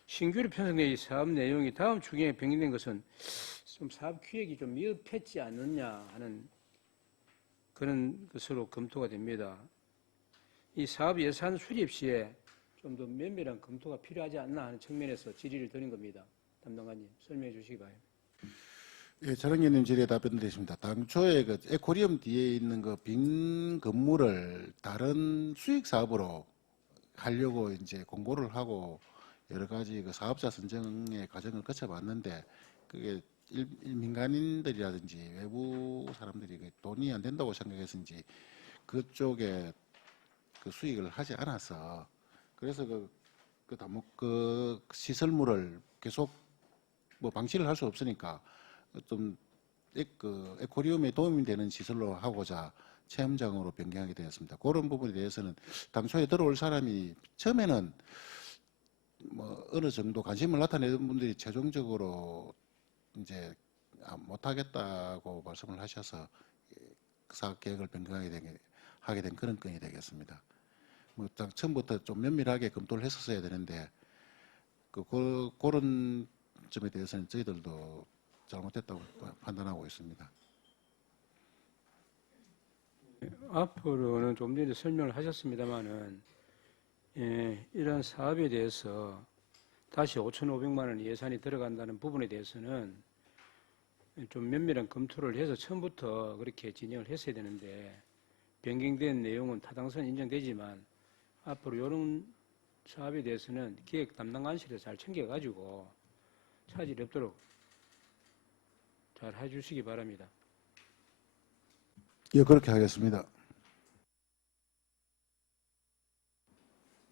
신규로 편성된 이 사업 내용이 다음 추경에 변경된 것은 좀 사업 기획이 좀 미흡했지 않느냐 하는 그런 것으로 검토가 됩니다. 이 사업 예산 수립 시에 좀 더 면밀한 검토가 필요하지 않나 하는 측면에서 질의를 드린 겁니다. 담당관님 설명해 주시기 바랍니다. 예, 저런 의원님 질의에 답변드리겠습니다. 당초에 그 에코리움 뒤에 있는 그 빈 건물을 다른 수익 사업으로 하려고 이제 공고를 하고 여러 가지 그 사업자 선정의 과정을 거쳐봤는데 그게 민간인들이라든지 외부 사람들이 그 돈이 안 된다고 생각했는지 그쪽에 그 수익을 하지 않아서 그래서 그 시설물을 계속 뭐 방치를 할 수 없으니까 좀 에코리움에 도움이 되는 시설로 하고자 체험장으로 변경하게 되었습니다. 그런 부분에 대해서는 당초에 들어올 사람이 처음에는 뭐 어느 정도 관심을 나타내는 분들이 최종적으로 이제 못하겠다고 말씀을 하셔서 사업 계획을 하게 된 그런 건이 되겠습니다. 뭐 처음부터 좀 면밀하게 검토를 했었어야 되는데 그런 점에 대해서는 저희들도 잘못됐다고 판단하고 있습니다. 앞으로는 좀 전에 설명을 하셨습니다마는 이러한 사업에 대해서 다시 5,500만 원 예산이 들어간다는 부분에 대해서는 좀 면밀한 검토를 해서 처음부터 그렇게 진행을 했어야 되는데 변경된 내용은 타당성 인정되지만 앞으로 이런 사업에 대해서는 기획 담당관실에서 잘 챙겨가지고 차질이 없도록 잘 해주시기 바랍니다. 예, 그렇게 하겠습니다.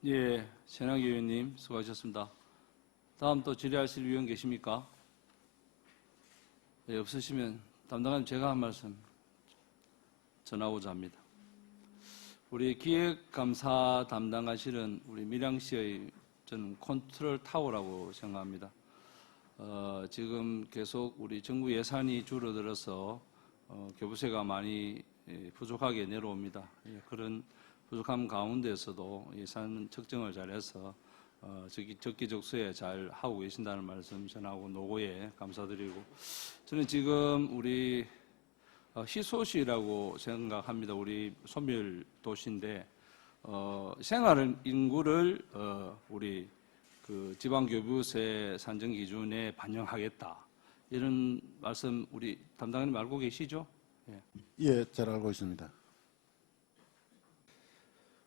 예, 최남기 의원님 수고하셨습니다. 다음 또 질의하실 위원 계십니까? 예, 없으시면 담당관님 제가 한 말씀 전하고자 합니다. 우리 기획감사 담당관실은 우리 밀양시의 저는 컨트롤 타워라고 생각합니다. 지금 계속 우리 정부 예산이 줄어들어서 교부세가 많이 부족하게 내려옵니다. 그런 부족함 가운데서도 예산 책정을 잘해서 적기적소에 잘 하고 계신다는 말씀 전하고 노고에 감사드리고 저는 지금 우리 희소시라고 생각합니다. 우리 소멸 도시인데 생활 인구를 우리 그 지방교부세 산정 기준에 반영하겠다 이런 말씀 우리 담당관님 알고 계시죠? 예, 잘 알고 있습니다.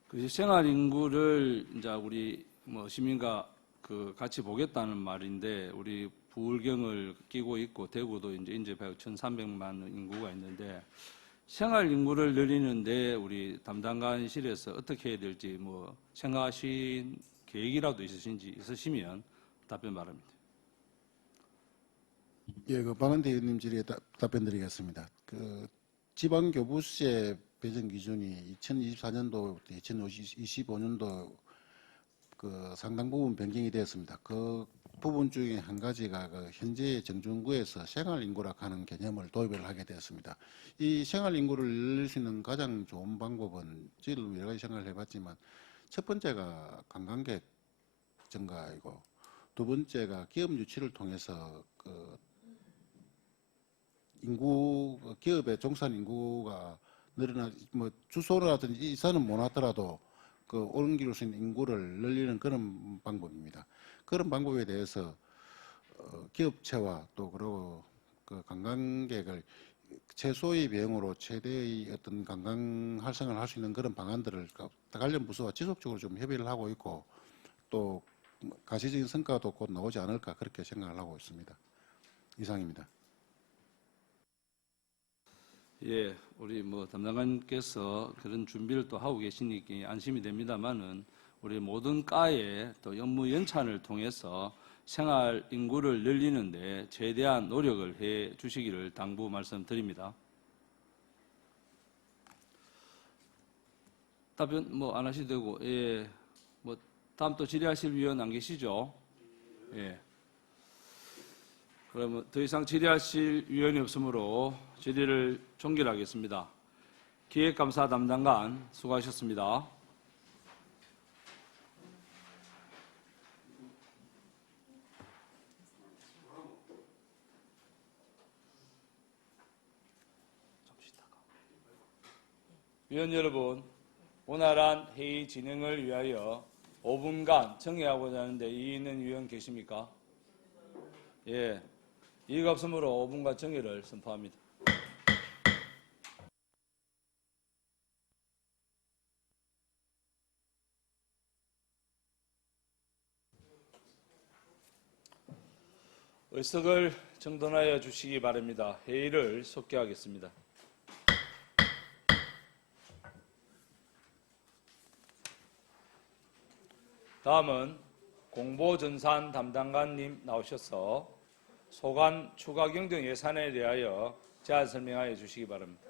그 생활 인구를 이제 우리 뭐 시민과 그 같이 보겠다는 말인데 우리 부울경을 끼고 있고 대구도 이제 인접해 1,300만 인구가 있는데 생활 인구를 늘리는데 우리 담당관실에서 어떻게 해야 될지 뭐 생각하신 계획이라도 있으시면 답변 바랍니다. 예, 그 방한대 의원님 질의에 답변드리겠습니다. 그 지방교부세 배정 기준이 2024년도, 2025년도 그 상당 부분 변경이 되었습니다. 그 부분 중에 한 가지가 그 현재 정중구에서 생활인구라 하는 개념을 도입을 하게 되었습니다. 이 생활인구를 늘릴 수 있는 가장 좋은 방법은 저희도 여러 가지 생각을 해봤지만 첫 번째가 관광객 증가이고 두 번째가 기업 유치를 통해서 그 인구, 기업의 종산 인구가 늘어나, 뭐 주소라든지 이사는 못 왔더라도 그 옮길 수 있는 인구를 늘리는 그런 방법입니다. 그런 방법에 대해서 기업체와 또 그리고 그 관광객을 최소의 비용으로 최대의 어떤 관광 활성을 할 수 있는 그런 방안들을 관련 부서와 지속적으로 좀 협의를 하고 있고 또 가시적인 성과도 곧 나오지 않을까 그렇게 생각을 하고 있습니다. 이상입니다. 예, 우리 뭐 담당관께서 그런 준비를 또 하고 계시니까 안심이 됩니다만은 우리 모든 과에 또 업무 연찬을 통해서 생활 인구를 늘리는데 최대한 노력을 해 주시기를 당부 말씀드립니다. 답변 뭐 안 하셔도 되고, 예, 뭐 다음 또 질의하실 위원 안 계시죠? 예. 그러면 더 이상 질의하실 위원이 없으므로 질의를 종결하겠습니다. 기획감사 담당관 수고하셨습니다. 위원 여러분, 원활한 회의 진행을 위하여 5분간 정회하고자 하는데 이의 있는 위원 계십니까? 예. 이의가 없으므로 5분간 정회를 선포합니다. 의석을 정돈하여 주시기 바랍니다. 회의를 속개하겠습니다. 다음은 공보전산 담당관님 나오셔서 소관 추가 경정 예산에 대하여 제안 설명하여 주시기 바랍니다.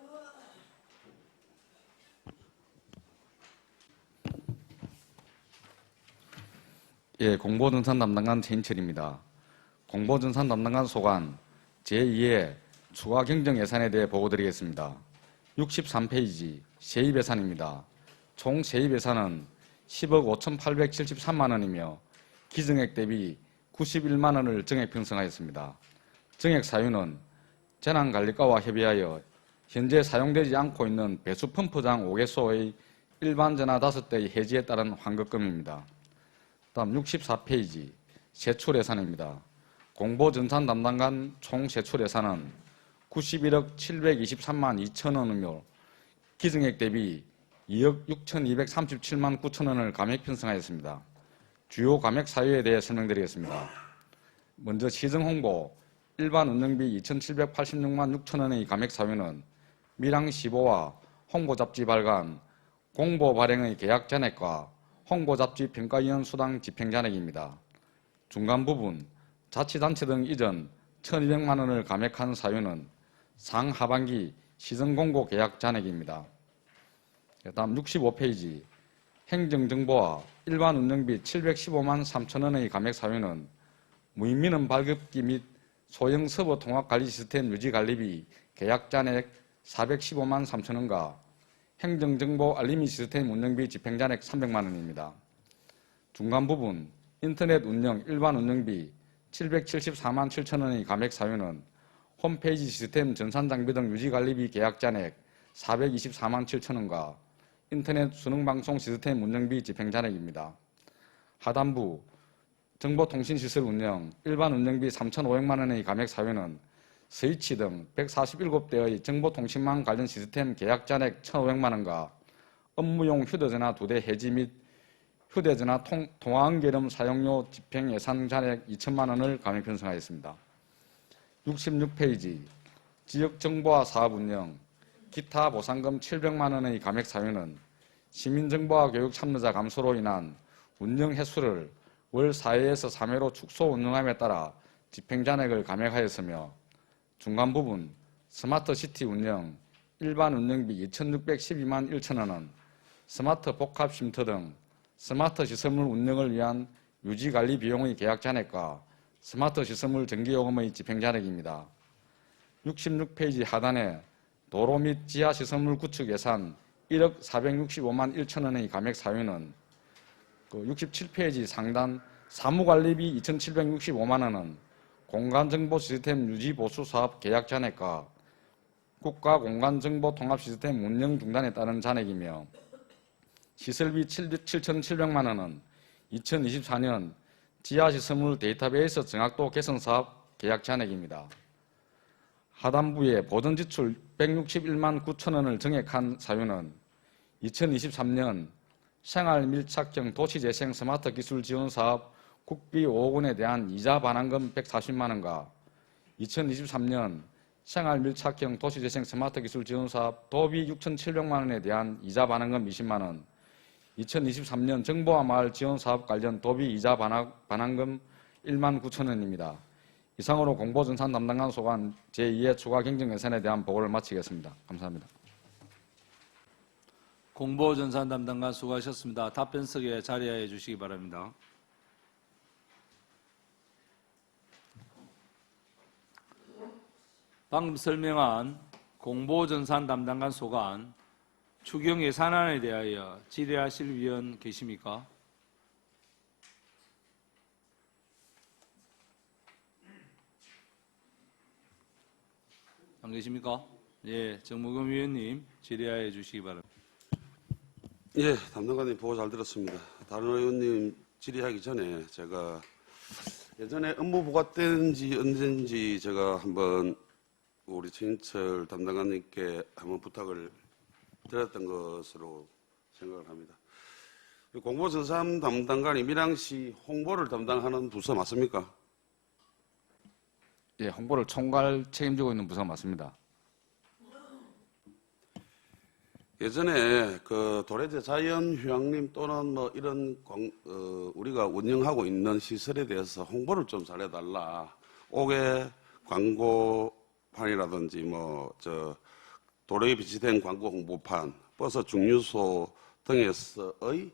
예, 공보전산 담당관 최인철입니다. 공보전산 담당관 소관 제2의 추가 경정 예산에 대해 보고드리겠습니다. 63페이지 세입 예산입니다. 총 세입 예산은 10억 5,873만 원이며 기증액 대비 91만 원을 정액 편성하였습니다. 정액 사유는 재난관리과와 협의하여 현재 사용되지 않고 있는 배수 펌프장 5개소의 일반 전화 5대의 해지에 따른 환급금입니다. 다음 64페이지 세출 예산입니다. 공보전산 담당관 총 세출 예산은 91억 723만 2천 원이며 기증액 대비 2억 6,237만 9천 원을 감액 편성하였습니다. 주요 감액 사유에 대해 설명드리겠습니다. 먼저 시정 홍보 일반 운영비 2,786만 6천 원의 감액 사유는 밀항 시보와 홍보 잡지 발간, 공보 발행의 계약 잔액과 홍보 잡지 평가위원 수당 집행 잔액입니다. 중간 부분 자치단체 등 이전 1,200만 원을 감액한 사유는 상하반기 시정공고 계약 잔액입니다. 다음 65페이지 행정정보와 일반 운영비 715만 3천 원의 감액 사유는 무인민원 발급기 및 소형 서버 통합관리 시스템 유지관리비 계약 잔액 415만 3천 원과 행정정보 알림이 시스템 운영비 집행 잔액 300만 원입니다. 중간 부분 인터넷 운영 일반 운영비 774만 7천 원의 감액 사유는 홈페이지 시스템 전산장비 등 유지관리비 계약 잔액 424만 7천 원과 인터넷 수능방송 시스템 운영비 집행 잔액입니다. 하단부 정보통신시설 운영 일반 운영비 3,500만 원의 감액 사유는 스위치 등 147대의 정보통신망 관련 시스템 계약 잔액 1,500만 원과 업무용 휴대전화 2대 해지 및 휴대전화 통화응결음 사용료 집행 예산 잔액 2천만 원을 감액 편성하였습니다. 66페이지 지역정보화 사업 운영 기타 보상금 700만 원의 감액 사유는 시민정보화 교육 참여자 감소로 인한 운영 횟수를 월 4회에서 3회로 축소 운영함에 따라 집행 잔액을 감액하였으며 중간 부분 스마트 시티 운영 일반 운영비 2,612만 1천 원은 스마트 복합 쉼터 등 스마트 시설물 운영을 위한 유지 관리 비용의 계약 잔액과 스마트 시설물 전기 요금의 집행 잔액입니다. 66페이지 하단에 도로 및 지하 시설물 구축 예산 1억 465만 1천 원의 감액 사유는 67페이지 상단 사무관리비 2,765만 원은 공간정보 시스템 유지 보수 사업 계약 잔액과 국가 공간정보 통합 시스템 운영 중단에 따른 잔액이며 시설비 7,700만 원은 2024년 지하시설물 데이터베이스 정확도 개선 사업 계약 잔액입니다. 하단부에 보전 지출 161만 9천 원을 증액한 사유는 2023년 생활 밀착형 도시재생 스마트 기술 지원 사업 국비 5억 원에 대한 이자 반환금 140만 원과 2023년 생활 밀착형 도시재생 스마트 기술 지원 사업 도비 6,700만 원에 대한 이자 반환금 20만 원, 2023년 정보화 마을 지원 사업 관련 도비 이자 반환금 1만 9천 원입니다. 이상으로 공보전산 담당관 소관 제2의 추가 경정 예산에 대한 보고를 마치겠습니다. 감사합니다. 공보전산 담당관 수고하셨습니다. 답변석에 자리해 주시기 바랍니다. 방금 설명한 공보전산 담당관 소관 추경 예산안에 대하여 질의하실 위원 계십니까? 안 계십니까? 예, 정무금 위원님 질의하여 주시기 바랍니다. 예, 담당관님 보고 잘 들었습니다. 다른 의원님 질의하기 전에 제가 예전에 업무 부과 때인지 언젠지 제가 한번 우리 최인철 담당관님께 한번 부탁을 드렸던 것으로 생각을 합니다. 공보전산 담당관이 밀양시 홍보를 담당하는 부서 맞습니까? 예, 홍보를 총괄 책임지고 있는 부서가 맞습니다. 예전에 그 도래제 자연휴양림 또는 뭐 이런 우리가 운영하고 있는 시설에 대해서 홍보를 좀 잘해달라. 옥외 광고판이라든지 뭐 도로에 비치된 광고 홍보판, 버스 중류소 등에서의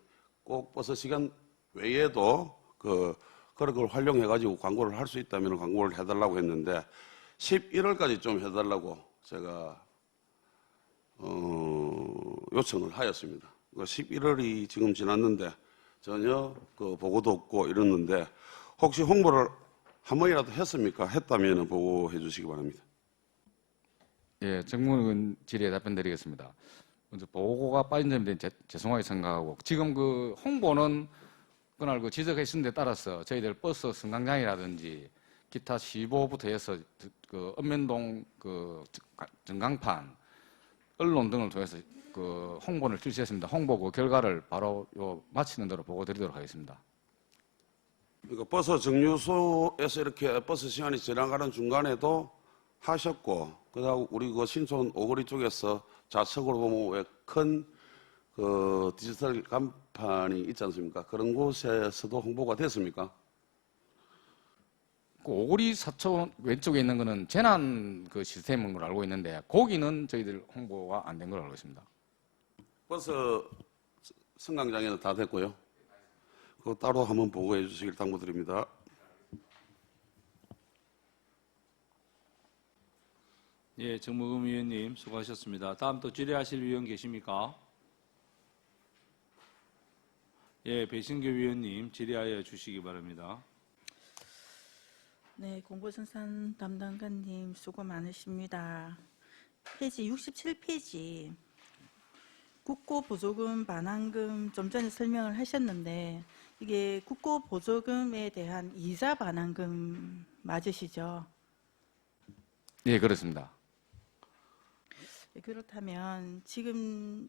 꼭 버스 시간 외에도 그런 걸 활용해가지고 광고를 할 수 있다면 광고를 해달라고 했는데 11월까지 좀 해달라고 제가 요청을 하였습니다. 11월이 지금 지났는데 전혀 그 보고도 없고 이러는데 혹시 홍보를 한 번이라도 했습니까? 했다면 보고해 주시기 바랍니다. 예, 정무원 질의에 답변드리겠습니다. 먼저 보고가 빠진 점에 대해 죄송하게 생각하고 지금 그 홍보는 그날 그 지적하신 데 따라서 저희들 버스 승강장이라든지 기타 15부터 해서 그 읍면동 그 전광판 언론 등을 통해서 그 홍보를 실시했습니다. 홍보 그 결과를 바로 마치는 대로 보고 드리도록 하겠습니다. 그러니까 버스 정류소에서 이렇게 버스 시간이 지나가는 중간에도 하셨고, 그다음 우리 그 신촌 오거리 쪽에서 좌측으로 보면 왜 큰 그 디지털 간판이 있지 않습니까? 그런 곳에서도 홍보가 됐습니까? 그 오거리 사촌 왼쪽에 있는 거는 재난 그 시스템인 걸 알고 있는데 거기는 저희들 홍보가 안 된 걸 알고 있습니다. 버스 승강장에는 다 됐고요. 그거 따로 한번 보고해 주시길 당부드립니다. 예, 정무금 위원님 수고하셨습니다. 다음 또 질의하실 위원 계십니까? 예, 배신교 위원님 질의하여 주시기 바랍니다. 네, 공보전산 담당관님 수고 많으십니다. 페이지 67페이지 국고보조금 반환금 좀 전에 설명을 하셨는데 이게 국고보조금에 대한 이자 반환금 맞으시죠? 예, 그렇습니다. 그렇다면 지금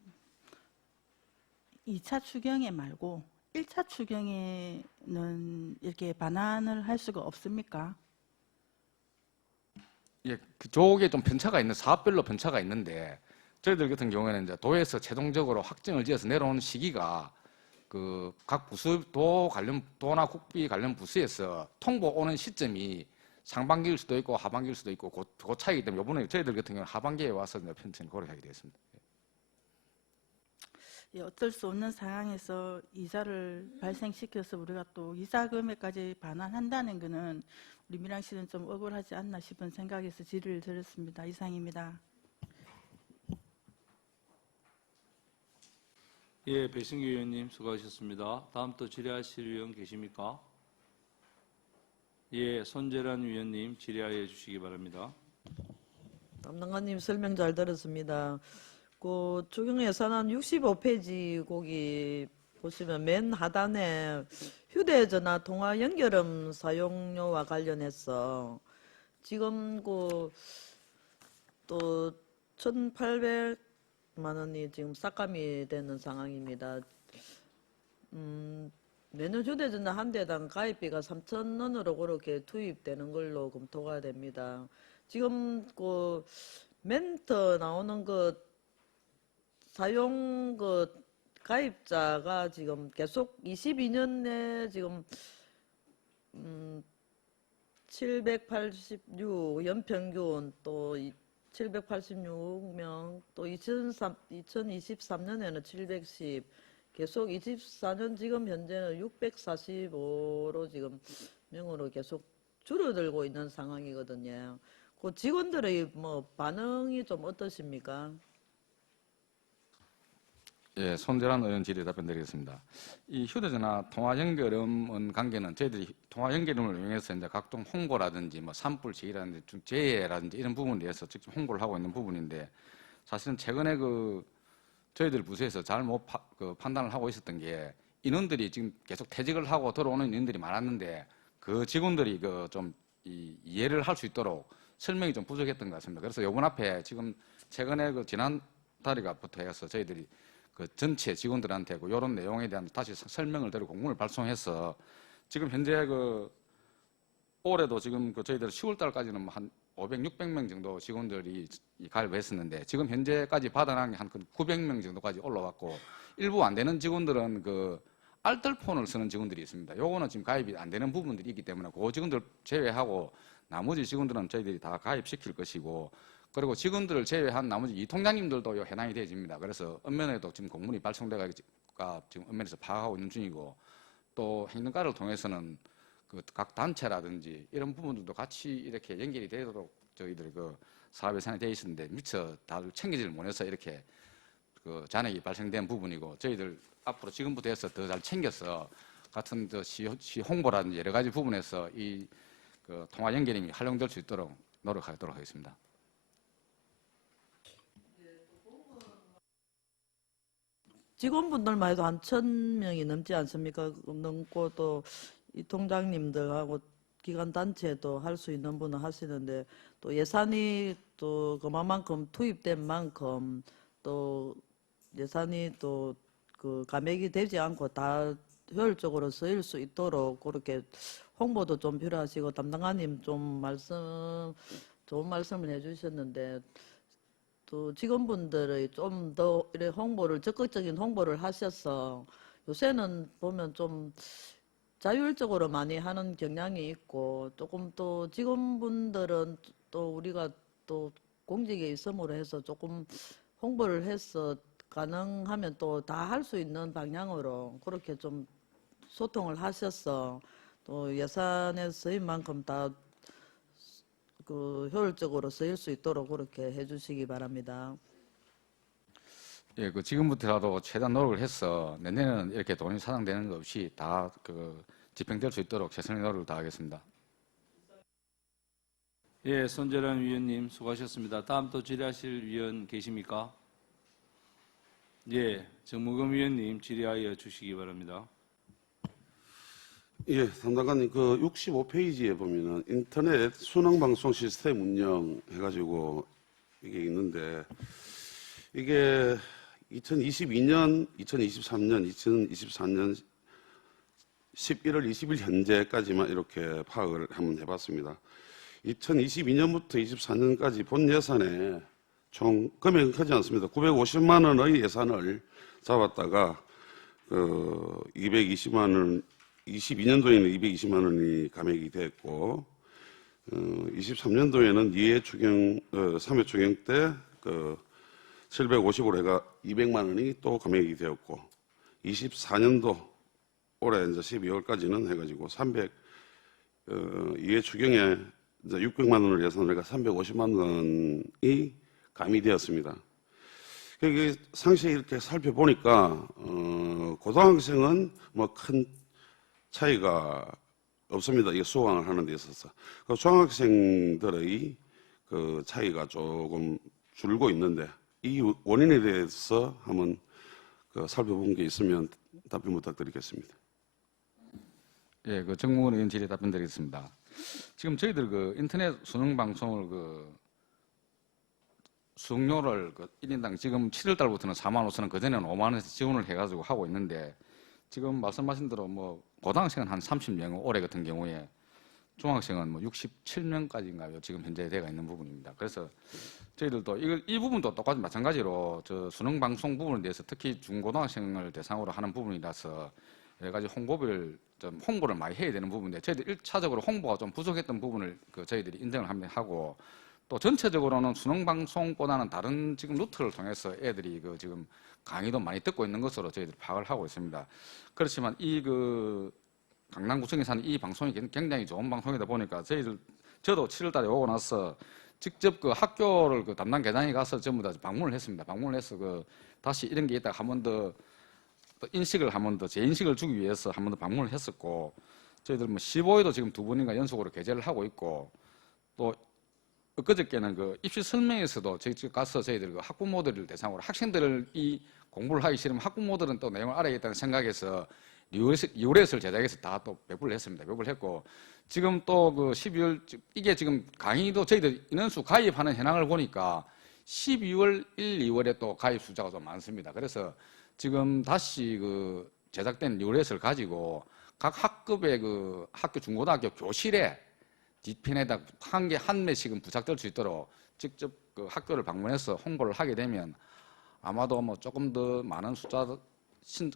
2차 추경에 말고 1차 추경에는 이렇게 반환을 할 수가 없습니까? 예, 그쪽에 좀 편차가 있는 사업별로 편차가 있는데 저희들 같은 경우에는 이제 도에서 최종적으로 확정을 지어서 내려오는 시기가 그 각 부수 도나 국비 관련 부서에서 통보 오는 시점이 상반기일 수도 있고 하반기일 수도 있고 그 차이기 때문에 이번에 저희들 같은 경우는 하반기에 와서 이제 편성을 고려하게 되었습니다. 예, 어쩔 수 없는 상황에서 이자를 발생시켜서 우리가 또 이자 금액까지 반환한다는 것은 우리 밀양시는 좀 억울하지 않나 싶은 생각에서 질의를 드렸습니다. 이상입니다. 예, 배승규 의원님 수고하셨습니다. 다음 또 질의하실 의원 계십니까? 예, 손재란 위원님 질의하여 주시기 바랍니다. 담당관님 설명 잘 들었습니다. 그 추경 예산안 65페이지 거기 보시면 맨 하단에 휴대전화 통화 연결음 사용료와 관련해서 지금 그 또 1,800만 원이 지금 삭감이 되는 상황입니다. 매년 휴대전화 한 대당 가입비가 3,000원으로 그렇게 투입되는 걸로 검토가 됩니다. 지금 그 멘트 나오는 그 사용 그 가입자가 지금 계속 22년 내 지금 786 연평균 또 786명 또 2023년에는 710 계속 24년 지금 현재는 645로 지금 명으로 계속 줄어들고 있는 상황이거든요. 그 직원들의 뭐 반응이 좀 어떠십니까? 예, 손재란 의원 질의 답변드리겠습니다. 이 휴대전화 통화 연결음 관계는 저희들이 통화 연결음을 이용해서 이제 각종 홍보라든지 뭐 산불 지휘라든지 재해라든지 이런 부분에 대해서 직접 홍보를 하고 있는 부분인데 사실은 최근에 그 저희들 부서에서 잘못 판단을 하고 있었던 게 인원들이 지금 계속 퇴직을 하고 들어오는 인원들이 많았는데 그 직원들이 그 좀 이해를 할 수 있도록 설명이 좀 부족했던 것 같습니다. 그래서 요번 앞에 지금 최근에 그 지난 달에부터 해서 저희들이 그 전체 직원들한테 그 이런 내용에 대한 다시 설명을 드리고 공문을 발송해서 지금 현재 그 올해도 지금 그 저희들 10월 달까지는 한 500, 600명 정도 직원들이 가입을 했었는데 지금 현재까지 받아난 게 한 900명 정도까지 올라왔고 일부 안 되는 직원들은 그 알뜰폰을 쓰는 직원들이 있습니다. 요거는 지금 가입이 안 되는 부분들이 있기 때문에 그 직원들 제외하고 나머지 직원들은 저희들이 다 가입시킬 것이고 그리고 직원들을 제외한 나머지 이 통장님들도 해당이 되집니다. 그래서 읍면에도 지금 공문이 발송돼가 지금 읍면에서 파악하고 있는 중이고 또 행정가를 통해서는 그 각 단체라든지 이런 부분들도 같이 이렇게 연결이 되도록 저희들이 그 사업 예산이 되어 있었는데 미처 다들 챙기지를 못해서 이렇게 그 잔액이 발생된 부분이고 저희들 앞으로 지금부터 해서 더 잘 챙겨서 같은 시 홍보라든지 여러 가지 부분에서 이 그 통화 연결이 활용될 수 있도록 노력하도록 하겠습니다. 직원분들만 해도 한 1,000명이 넘지 않습니까? 넘고 또 이 통장님들하고 기관 단체도 할 수 있는 분은 하시는데 또 예산이 또 그만큼 투입된 만큼 또 예산이 또 그 감액이 되지 않고 다 효율적으로 쓰일 수 있도록 그렇게 홍보도 좀 필요하시고 담당관님 좀 좋은 말씀을 해주셨는데 또 직원분들의 좀 더 이래 홍보를 적극적인 홍보를 하셔서 요새는 보면 좀 자율적으로 많이 하는 경향이 있고 조금 또 직원분들은 또 우리가 또 공직에 있음으로 해서 조금 홍보를 해서 가능하면 또 다 할 수 있는 방향으로 그렇게 좀 소통을 하셔서 또 예산에 쓰인 만큼 다 그 효율적으로 쓰일 수 있도록 그렇게 해주시기 바랍니다. 예, 그 지금부터라도 최대한 노력을 해서 내년에는 이렇게 돈이 사장되는 것 없이 다 그 집행될 수 있도록 최선의 노력을 다하겠습니다. 예, 손재란 위원님 수고하셨습니다. 다음 또 질의하실 위원 계십니까? 예, 정무금 위원님 질의하여 주시기 바랍니다. 예, 담당관님 그 65페이지에 보면은 인터넷 순환방송 시스템 운영 해가지고 이게 있는데 이게 2022년, 2023년, 2024년 11월 20일 현재까지만 이렇게 파악을 한번 해봤습니다. 2022년부터 24년까지 본 예산에 총 금액은 크지 않습니다. 950만 원의 예산을 잡았다가 그 220만 원 22년도에는 220만 원이 감액이 됐고 23년도에는 2회 추경, 3회 추경 때 그 750으로 해가 200만 원이 또 감액이 되었고, 24년도 올해 이제 12월까지는 해가지고 2회 추경에 이제 600만 원을 예산을 해가 350만 원이 가미되었습니다. 그게 상세히 이렇게 살펴보니까 고등학생은 뭐 큰 차이가 없습니다. 이게 수강을 하는 데 있어서. 그 중학생들의 그 차이가 조금 줄고 있는데 이 원인에 대해서 한번 그 살펴본 게 있으면 답변 부탁드리겠습니다. 예, 그 정무원 의원 질의 답변드리겠습니다. 지금 저희들 그 인터넷 수능 방송을 그 수강료를 그 1인당 지금 7월 달부터는 4만 5천 원, 그전에는 5만 원에서 지원을 해가지고 하고 있는데, 지금 말씀하신 대로 뭐 고등학생은 한 30명, 올해 같은 경우에 중학생은 뭐 67명까지인가요? 지금 현재 돼가 있는 부분입니다. 그래서 저희들도 이 부분도 똑같이 마찬가지로 저 수능 방송 부분에 대해서 특히 중고등학생을 대상으로 하는 부분이라서 여러 가지 홍보를 좀 홍보를 많이 해야 되는 부분인데, 저희들 1차적으로 홍보가 좀 부족했던 부분을 그 저희들이 인정을 하고, 또 전체적으로는 수능 방송보다는 다른 지금 루트를 통해서 애들이 그 지금 강의도 많이 듣고 있는 것으로 저희들이 파악을 하고 있습니다. 그렇지만 이 그 강남구청에 사는 이 방송이 굉장히 좋은 방송이다 보니까 저도 7월달에 오고 나서 직접 그 학교를 그 담당 계장에 가서 전부 다 방문을 했습니다. 방문을 해서 그 다시 이런 게 있다가 한 번 더 인식을 한 번 더 재인식을 주기 위해서 한 번 더 방문을 했었고, 저희들 뭐 15회도 지금 2번인가 연속으로 게재를 하고 있고, 또 엊그저께는 그 입시 설명에서도 직접 가서 저희들 그 학부모들을 대상으로 학생들을 이 공부를 하기 싫으면 학부모들은 또 내용을 알아야겠다는 생각에서 리오렛을 제작해서 다 또 배부를 했습니다. 배부를 했고, 지금 또 그 12월 이게 지금 강의도 저희들 인원수 가입하는 현황을 보니까 12월 1, 2월에 또 가입 숫자가 좀 많습니다. 그래서 지금 다시 그 제작된 리오렛을 가지고 각 학급의 그 학교 중고등학교 교실에 뒷편에다 한 매씩은 부착될 수 있도록 직접 그 학교를 방문해서 홍보를 하게 되면 아마도 뭐 조금 더 많은 숫자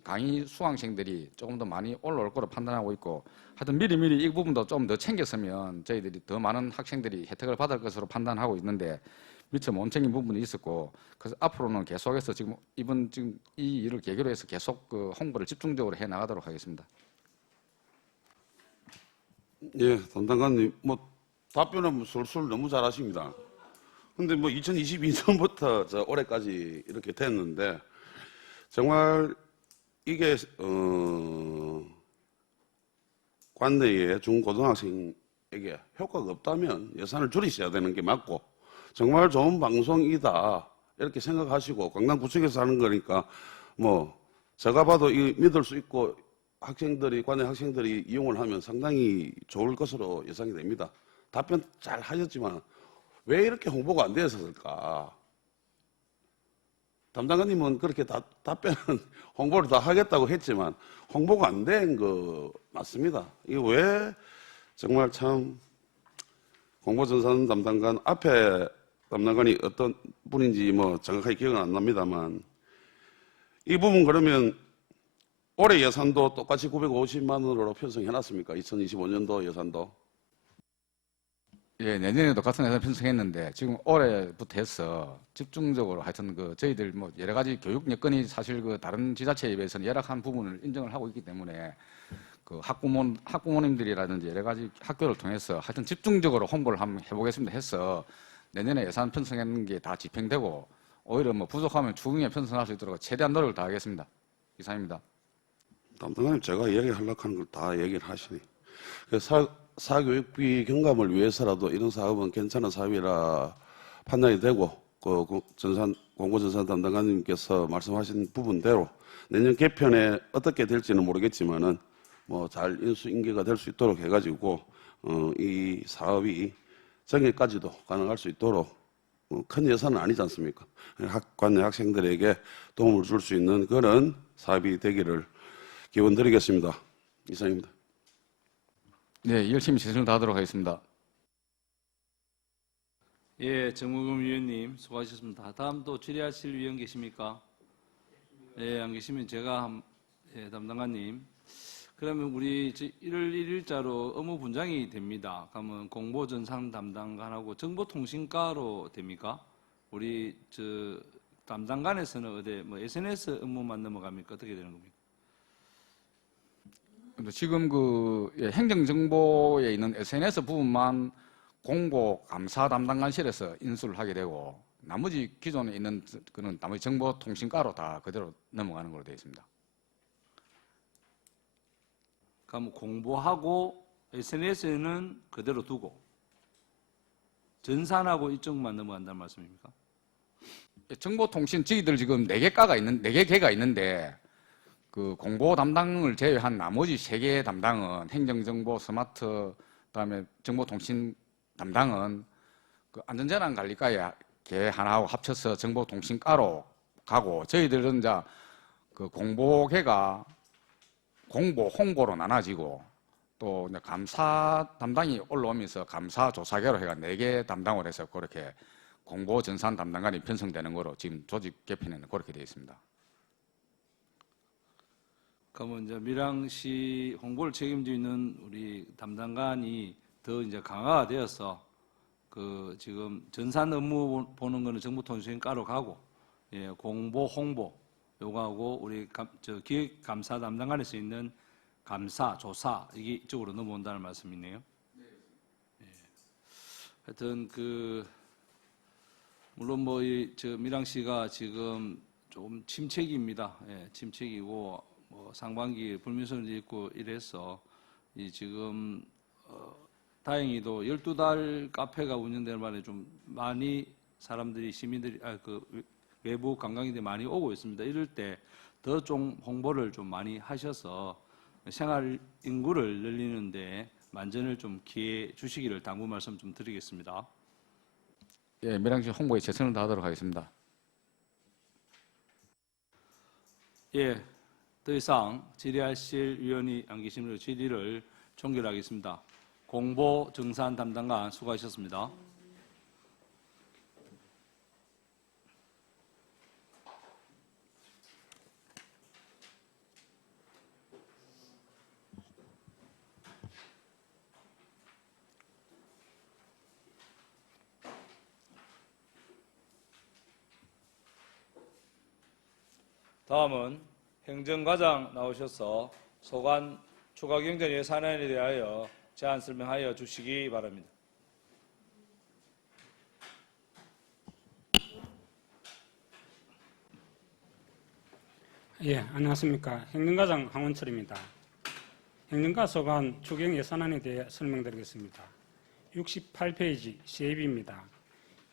강의 수강생들이 조금 더 많이 올라올 거로 판단하고 있고, 하여튼 미리 이 부분도 좀 더 챙겼으면 저희들이 더 많은 학생들이 혜택을 받을 것으로 판단하고 있는데 미처 못 챙긴 부분이 있었고, 그래서 앞으로는 계속해서 지금 지금 이 일을 계기로 해서 계속 그 홍보를 집중적으로 해 나가도록 하겠습니다. 예, 담당관님, 뭐 답변은 술술 너무 잘하십니다. 근데 뭐 2022년부터 올해까지 이렇게 됐는데 정말 이게 관내의 중고등학생에게 효과가 없다면 예산을 줄이셔야 되는 게 맞고, 정말 좋은 방송이다 이렇게 생각하시고 강남구청에서 하는 거니까 뭐 제가 봐도 이 믿을 수 있고 관내 학생들이 이용을 하면 상당히 좋을 것으로 예상이 됩니다. 답변 잘 하셨지만 왜 이렇게 홍보가 안 되었을까? 담당관님은 그렇게 답변은 홍보를 다 하겠다고 했지만 홍보가 안 된 거 맞습니다. 이거 왜 정말 참 공보전산 담당관 앞에 담당관이 어떤 분인지 뭐 정확하게 기억은 안 납니다만, 이 부분 그러면 올해 예산도 똑같이 950만 원으로 편성해놨습니까? 2025년도 예산도? 예, 내년에도 같은 예산 편성했는데 지금 올해부터 해서 집중적으로 하여튼 그 저희들 뭐 여러 가지 교육 여건이 사실 그 다른 지자체에 비해서는 열악한 부분을 인정을 하고 있기 때문에 그 학부모님들이라든지 여러 가지 학교를 통해서 하여튼 집중적으로 홍보를 한번 해보겠습니다 해서 내년에 예산 편성하는 게 다 집행되고, 오히려 뭐 부족하면 추경에 편성할 수 있도록 최대한 노력을 다하겠습니다. 이상입니다. 담당관님, 제가 이야기하려고 하는 걸 다 얘기를 하시니. 사교육비 경감을 위해서라도 이런 사업은 괜찮은 사업이라 판단이 되고, 공고전산 담당관님께서 말씀하신 부분대로 내년 개편에 어떻게 될지는 모르겠지만은 뭐 잘 인수인계가 될 수 있도록 해가지고 이 사업이 정회까지도 가능할 수 있도록 큰 예산은 아니지 않습니까? 관내 학생들에게 도움을 줄 수 있는 그런 사업이 되기를 기원드리겠습니다. 이상입니다. 네, 열심히 최선을 다하도록 하겠습니다. 예, 정무금 위원님 수고하셨습니다. 다음 또 질의하실 위원 계십니까? 예, 안 계시면 제가 담당관님, 그러면 우리 1월 1일자로 업무 분장이 됩니다. 그러면 공보전산 담당관하고 정보통신과로 됩니까? 우리 담당관에서는 어디 뭐 SNS 업무만 넘어갑니까? 어떻게 되는 겁니까? 근데 지금 행정정보에 있는 SNS 부분만 공보 감사 담당관실에서 인수를 하게 되고 나머지 기존에 있는 그는 나머지 정보통신과로 다 그대로 넘어가는 걸로 되어 있습니다. 그럼 공보하고 SNS는 그대로 두고 전산하고 이쪽만 넘어간다는 말씀입니까? 정보통신 저희들 지금 4개 개가 있는데 그 공보 담당을 제외한 나머지 3개 담당은 행정정보, 스마트, 그다음에 정보통신 담당은 그 안전재난관리과에 개 하나하고 합쳐서 정보통신과로 가고 저희들은 이제 그 공보개가 공보, 홍보로 나눠지고 또 이제 감사 담당이 올라오면서 감사 조사계로 해가 4개 담당을 해서 그렇게 공보 전산 담당관이 편성되는 거로 지금 조직 개편에는 그렇게 되어 있습니다. 그러면 이제 밀양시 홍보를 책임지고 있는 우리 담당관이 더 이제 강화가 되어서 그 지금 전산 업무 보는 거는 정보통신과로 가고 예, 공보, 홍보 요거하고 우리 기획감사 담당관에서 있는 감사, 조사 이게 이쪽으로 넘어온다는 말씀이네요. 예. 하여튼 물론 밀양시가 지금 좀 침체기입니다. 예, 침체기고 뭐 상반기 불민선도 있고 이래서 지금 다행히도 12달 카페가 운영되는 바람에 좀 많이 사람들이 시민들이 외부 관광객들이 많이 오고 있습니다. 이럴 때 더 좀 홍보를 좀 많이 하셔서 생활 인구를 늘리는데 만전을 좀 기해 주시기를 당부 말씀 좀 드리겠습니다. 예, 밀양시 홍보에 최선을 다하도록 하겠습니다. 예, 더 이상 질의하실 위원이 안 계시므로 질의를 종결하겠습니다. 공보 정산 담당관 수고하셨습니다. 다음은 행정과장 나오셔서 소관 추가 경정 예산안에 대하여 제안 설명하여 주시기 바랍니다. 예, 안녕하십니까. 행정과장 황원철입니다. 행정과 소관 추경 예산안에 대해 설명드리겠습니다. 68페이지 CAB입니다.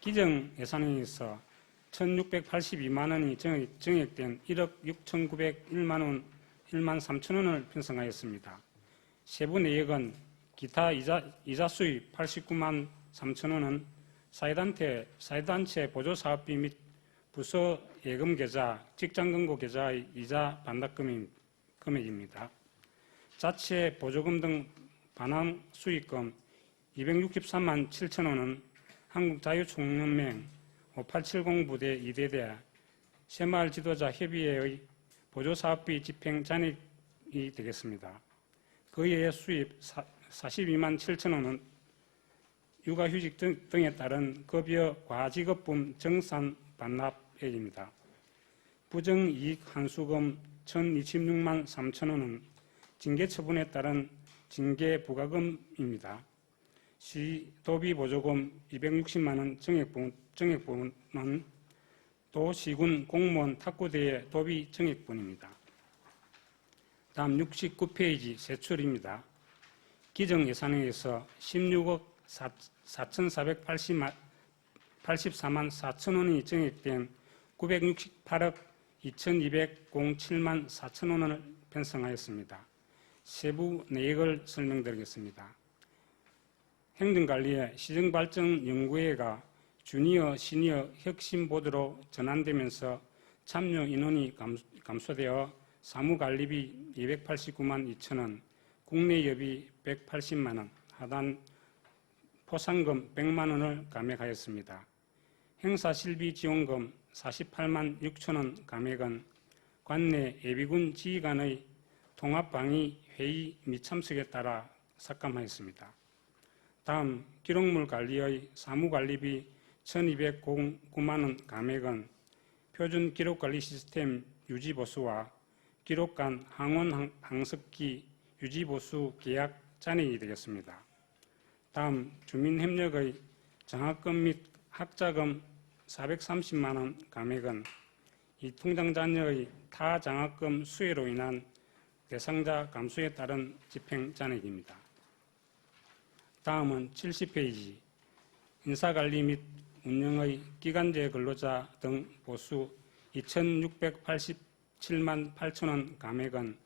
기정 예산안에서 1,682만 원이 정액된 1억 6,901만 원, 1만 3천 원을 편성하였습니다. 세부 내역은 기타 이자 수입 89만 3천 원은 사회단체 보조사업비 및 부서 예금 계좌, 직장근고 계좌의 이자 반납 금액입니다. 자체 보조금 등 반환 수익금 263만 7천 원은 한국자유총연맹 5870 부대 2대대 새마을 지도자 협의회의 보조사업비 집행 잔액이 되겠습니다. 그에 수입 42만 7천 원은 육아휴직 등에 따른 급여 과지급분 정산 반납액입니다. 부정이익 환수금 1,026만 3천 원은 징계처분에 따른 징계부과금입니다. 시도비 보조금 260만 원 정액분은 도시군 공무원 탁구대회 도비 정액분입니다. 다음 69페이지 세출입니다. 기정 예산에서 16억 4,484만 4천 원이 정액된 968억 2,207만 4천 원을 편성하였습니다. 세부 내역을 설명드리겠습니다. 행정관리의 시정발전연구회가 주니어, 시니어 혁신보드로 전환되면서 참여 인원이 감소되어 사무관리비 289만 2천 원, 국내여비 180만 원, 하단 포상금 100만 원을 감액하였습니다. 행사실비 지원금 48만 6천 원 감액은 관내 예비군 지휘관의 통합방위 회의 미참석에 따라 삭감하였습니다. 다음 기록물 관리의 사무관리비 1,209만 원 감액은 표준 기록관리 시스템 유지보수와 기록관 항원 항습기 유지보수 계약 잔액이 되겠습니다. 다음 주민협력의 장학금 및 학자금 430만 원 감액은 이 통장 잔여의 타장학금 수혜로 인한 대상자 감소에 따른 집행 잔액입니다. 다음은 70페이지 인사관리 및 운영의 기간제 근로자 등 보수 2,687만 8천 원 감액은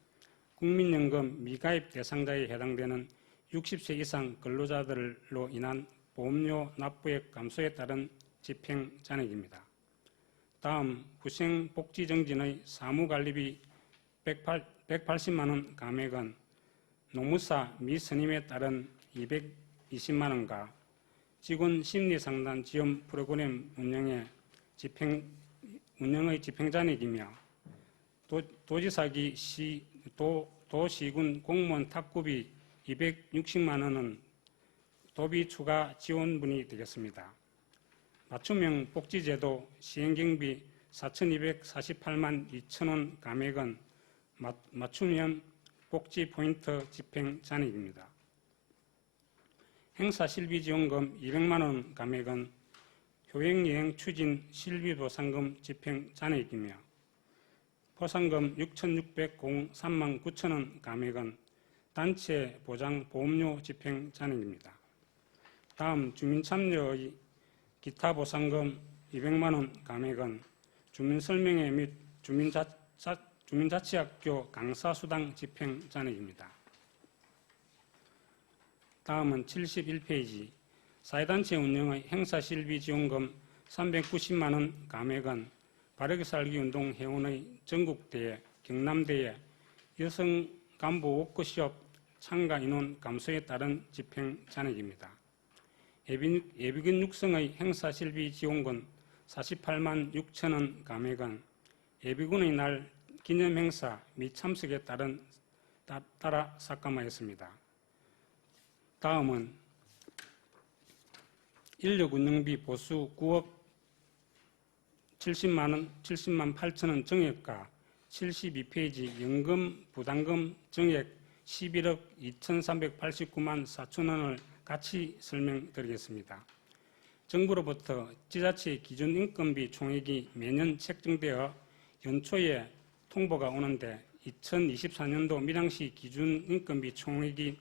국민연금 미가입 대상자에 해당되는 60세 이상 근로자들로 인한 보험료 납부액 감소에 따른 집행 잔액입니다. 다음 후생복지정진의 사무관리비 180만 원 감액은 노무사 미선임에 따른 220만 원과 직원 심리상담 지원 프로그램 운영의 집행잔액이며 도지사기 도시군 공무원 탁구비 260만 원은 도비 추가 지원분이 되겠습니다. 맞춤형 복지제도 시행경비 4,248만 2천 원 감액은 맞춤형 복지 포인트 집행 잔액입니다. 행사 실비 지원금 200만 원 감액은 효행여행 추진 실비 보상금 집행 잔액이며 포상금 6,603만 9천 원 감액은 단체 보장 보험료 집행 잔액입니다. 다음 주민참여의 기타 보상금 200만 원 감액은 주민설명회 및 주민자치학교 강사수당 집행 잔액입니다. 다음은 71페이지 사회단체 운영의 행사실비 지원금 390만 원 감액은 바르게 살기 운동 회원의 전국대회, 경남대회, 여성 간부 워크숍 참가 인원 감소에 따른 집행 잔액입니다. 예비군 육성의 행사실비 지원금 48만 6천 원 감액은 예비군의 날 기념행사 및 참석에 따라 삭감하였습니다. 다음은 인력운영비 보수 9억 70만 8천 원 정액과 72페이지 연금 부담금 정액 11억 2,389만 4천 원을 같이 설명드리겠습니다. 정부로부터 지자체 기준 인건비 총액이 매년 책정되어 연초에 통보가 오는데 2024년도 밀양시 기준 인건비 총액이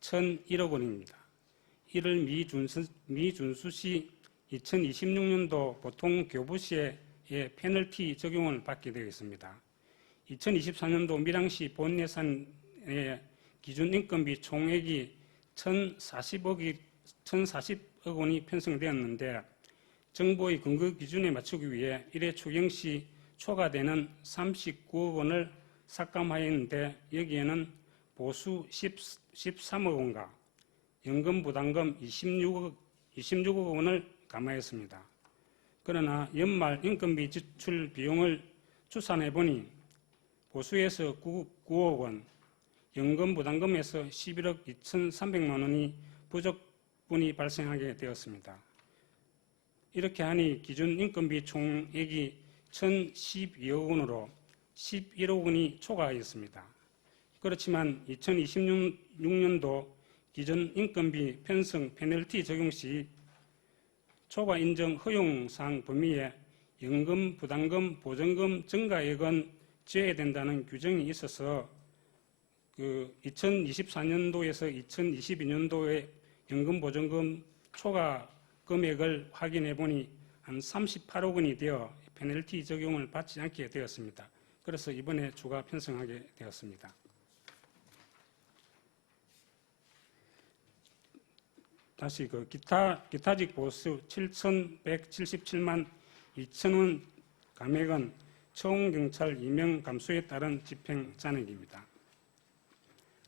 1,001억 원입니다. 이를 미준수 시 2026년도 보통 교부시에 페널티 적용을 받게 되겠습니다. 2024년도 밀양시 본 예산의 기준 인건비 총액이 1,040억 원이 편성되었는데 정부의 근거 기준에 맞추기 위해 1회 추경 시 초과되는 39억 원을 삭감하였는데 여기에는 보수 13억 원과 연금 부담금 26억 원을 감안했습니다. 그러나 연말 인건비 지출 비용을 추산해보니 보수에서 9억 원, 연금 부담금에서 11억 2,300만 원이 부족분이 발생하게 되었습니다. 이렇게 하니 기준 인건비 총액이 1,012억 원으로 11억 원이 초과하였습니다. 그렇지만 2026년도 기준 인건비 편성 페널티 적용 시 초과 인정 허용사항 범위에 연금 부담금 보전금 증가액은 제외된다는 규정이 있어서 2024년도에서 2022년도에 연금 보전금 초과 금액을 확인해 보니 한 38억 원이 되어 페널티 적용을 받지 않게 되었습니다. 그래서 이번에 추가 편성하게 되었습니다. 다시 기타직 보수 7,177만 2천 원 감액은 처웅경찰 임명 감소에 따른 집행 잔액입니다.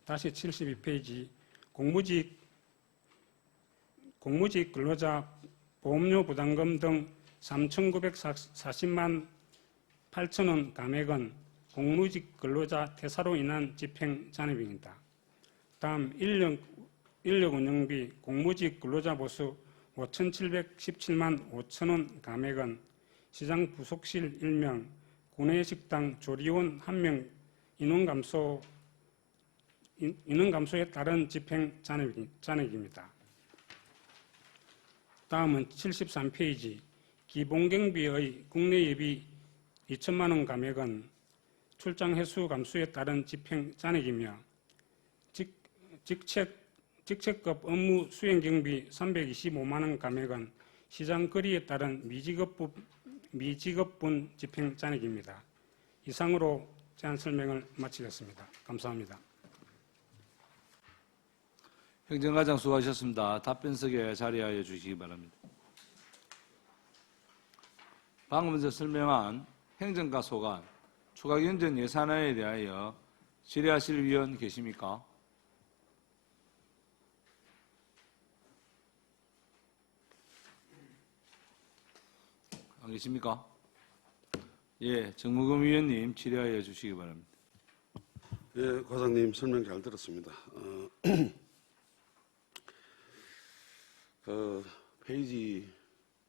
다시 72페이지 공무직 근로자 보험료 부담금 등 3,940만 8천 원 감액은 공무직 근로자 퇴사로 인한 집행 잔액입니다. 다음 인력 운영비 공무직 근로자 보수 5,717만 5천 원 감액은 시장 부속실 1명, 구내식당 조리원 1명 인원 감소에 따른 집행 잔액입니다. 다음은 73페이지 기본경비의 국내 예비 2천만 원 감액은 출장 횟수 감소에 따른 집행 잔액이며 직책급 업무 수행 경비 325만 원 감액은 시장 거리에 따른 미지급분 집행 잔액입니다. 이상으로 제안 설명을 마치겠습니다. 감사합니다. 행정과장 수고하셨습니다. 답변석에 자리하여 주시기 바랍니다. 방금 전 설명한 행정과 소관, 추가 견적 예산안에 대하여 질의하실 위원 계십니까? 안 계십니까? 예, 정무금 위원님 질의하여 주시기 바랍니다. 예, 과장님 설명 잘 들었습니다. 그 페이지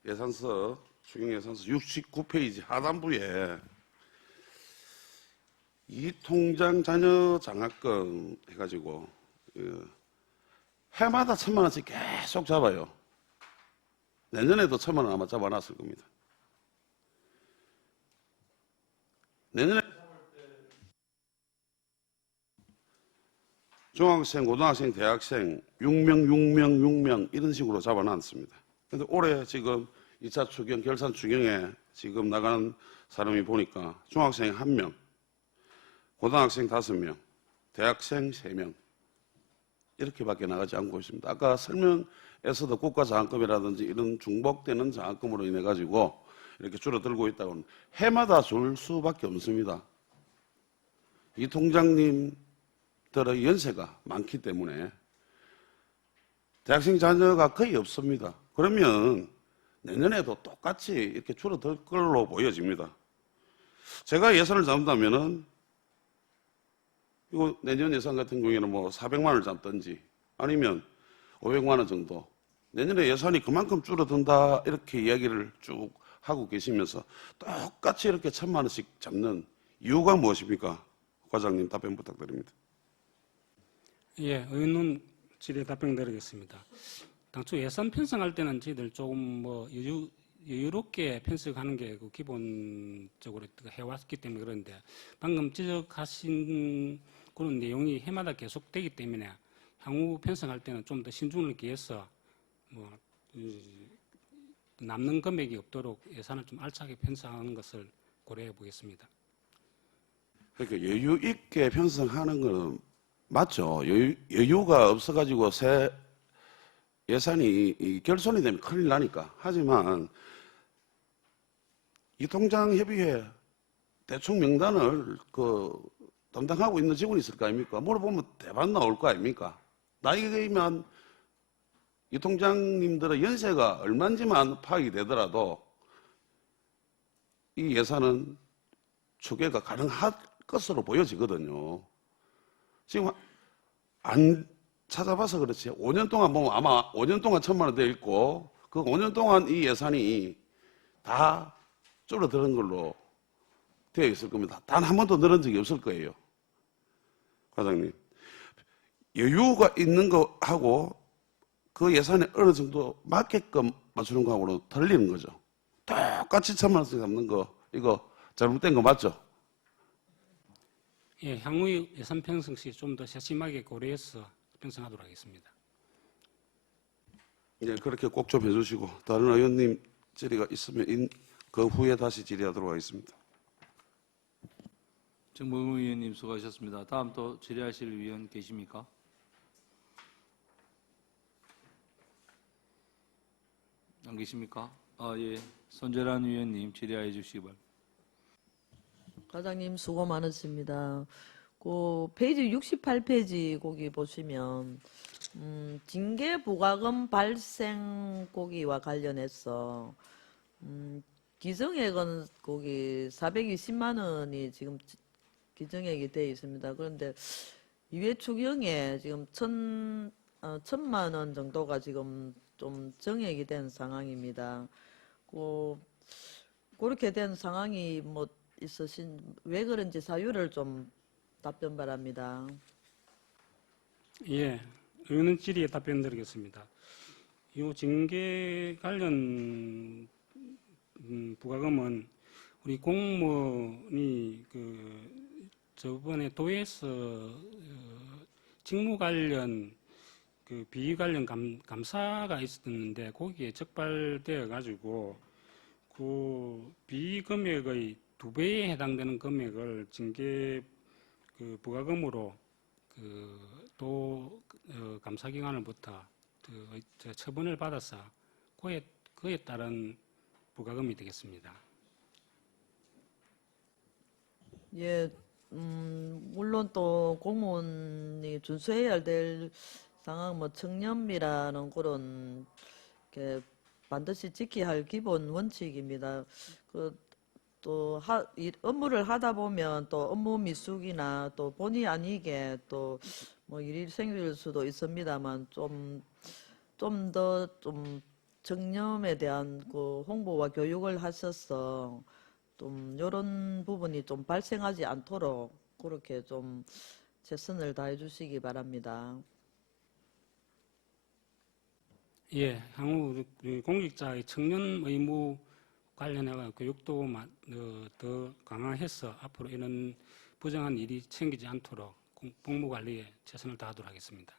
예산서 추경 예산서 69페이지 하단부에 이 통장 자녀 장학금 해가지고 해마다 1,000만 원씩 계속 잡아요. 내년에도 1,000만 원 아마 잡아놨을 겁니다. 내년에 중학생, 고등학생, 대학생 6명 이런 식으로 잡아놨습니다. 그런데 올해 지금 2차 추경, 결산 추경에 지금 나가는 사람이 보니까 중학생 1명, 고등학생 5명, 대학생 3명 이렇게밖에 나가지 않고 있습니다. 아까 설명에서도 국가장학금이라든지 이런 중복되는 장학금으로 인해 가지고 이렇게 줄어들고 있다고는 해마다 줄 수밖에 없습니다. 이 통장님들의 연세가 많기 때문에 대학생 자녀가 거의 없습니다. 그러면 내년에도 똑같이 이렇게 줄어들 걸로 보여집니다. 제가 예산을 잡는다면은 이거 내년 예산 같은 경우에는 뭐 400만 원을 잡든지 아니면 500만 원 정도 내년에 예산이 그만큼 줄어든다 이렇게 이야기를 쭉 하고 계시면서 똑같이 이렇게 1,000만 원씩 잡는 이유가 무엇입니까? 과장님 답변 부탁드립니다. 예, 의원 질의 답변 드리겠습니다. 당초 예산 편성할 때는 저희들 조금 뭐 여유롭게 편성하는 게 그 기본적으로 해왔기 때문에 그런데 방금 지적하신 그런 내용이 해마다 계속되기 때문에 향후 편성할 때는 좀 더 신중을 기해서 뭐 남는 금액이 없도록 예산을 좀 알차게 편성하는 것을 고려해 보겠습니다. 그러니까 여유 있게 편성하는 건 맞죠. 여유가 없어가지고 새 예산이 결손이 되면 큰일 나니까. 하지만 이 통장 협의회 대충 명단을 담당하고 있는 직원이 있을 거 아닙니까? 물어보면 대박 나올 거 아닙니까? 나이면 이 통장님들의 연세가 얼마인지만 파악이 되더라도 이 예산은 추계가 가능할 것으로 보여지거든요. 지금 안 찾아봐서 그렇지 5년 동안 보면 아마 5년 동안 1,000만 원 돼 있고 그 5년 동안 이 예산이 다 줄어드는 걸로 되어 있을 겁니다. 단 한 번도 늘은 적이 없을 거예요. 과장님. 여유가 있는 거하고 그 예산에 어느 정도 맞게끔 맞추는 거하고는 틀리는 거죠. 똑같이 1,000만 원씩 잡는 거 이거 잘못된 거 맞죠? 예, 향후 예산 편성 시 좀 더 세심하게 고려해서 편성하도록 하겠습니다. 예, 그렇게 꼭 좀 해주시고 다른 의원님 질의가 있으면 그 후에 다시 질의하도록 하겠습니다. 정무금 위원님 수고하셨습니다. 다음 또 질의하실 위원 계십니까? 안 계십니까? 예. 손재란 위원님 질의해 주시기 바랍니다. 과장님 수고 많으십니다. 그 페이지 68페이지 거기 보시면 징계 부과금 발생 고기와 관련해서 기정액은 거기 420만 원이 지금 기정액이 되어 있습니다. 그런데 이회 추경에 지금 1,000만 원 정도가 지금 좀 정액이 된 상황입니다. 그렇게 된 상황이 뭐 왜 그런지 사유를 좀 답변 바랍니다. 예, 의원님 질의에 답변드리겠습니다. 이 징계 관련 부과금은 우리 공무원이 저번에 도에서 직무 관련 비위 관련 감사가 있었는데 거기에 적발되어 가지고 그 비위 금액의 2배에 해당되는 금액을 징계 부과금으로 또 감사기관으로부터 처분을 받아서 그에 따른 부과금이 되겠습니다. 예, 물론 또 공무원이 준수해야 될 상황, 뭐 청렴이라는 그런 게 반드시 지켜야 할 기본 원칙입니다. 업무를 하다 보면 또 업무 미숙이나 또 본의 아니게 또 뭐 일이 생길 수도 있습니다만 좀 더 청렴에 대한 홍보와 교육을 하셔서 좀 이런 부분이 좀 발생하지 않도록 그렇게 좀 최선을 다해 주시기 바랍니다. 예, 향후 우리 공직자의 청년 의무 관련해 교육도 더 강화해서 앞으로 이런 부정한 일이 생기지 않도록 복무 관리에 최선을 다하도록 하겠습니다.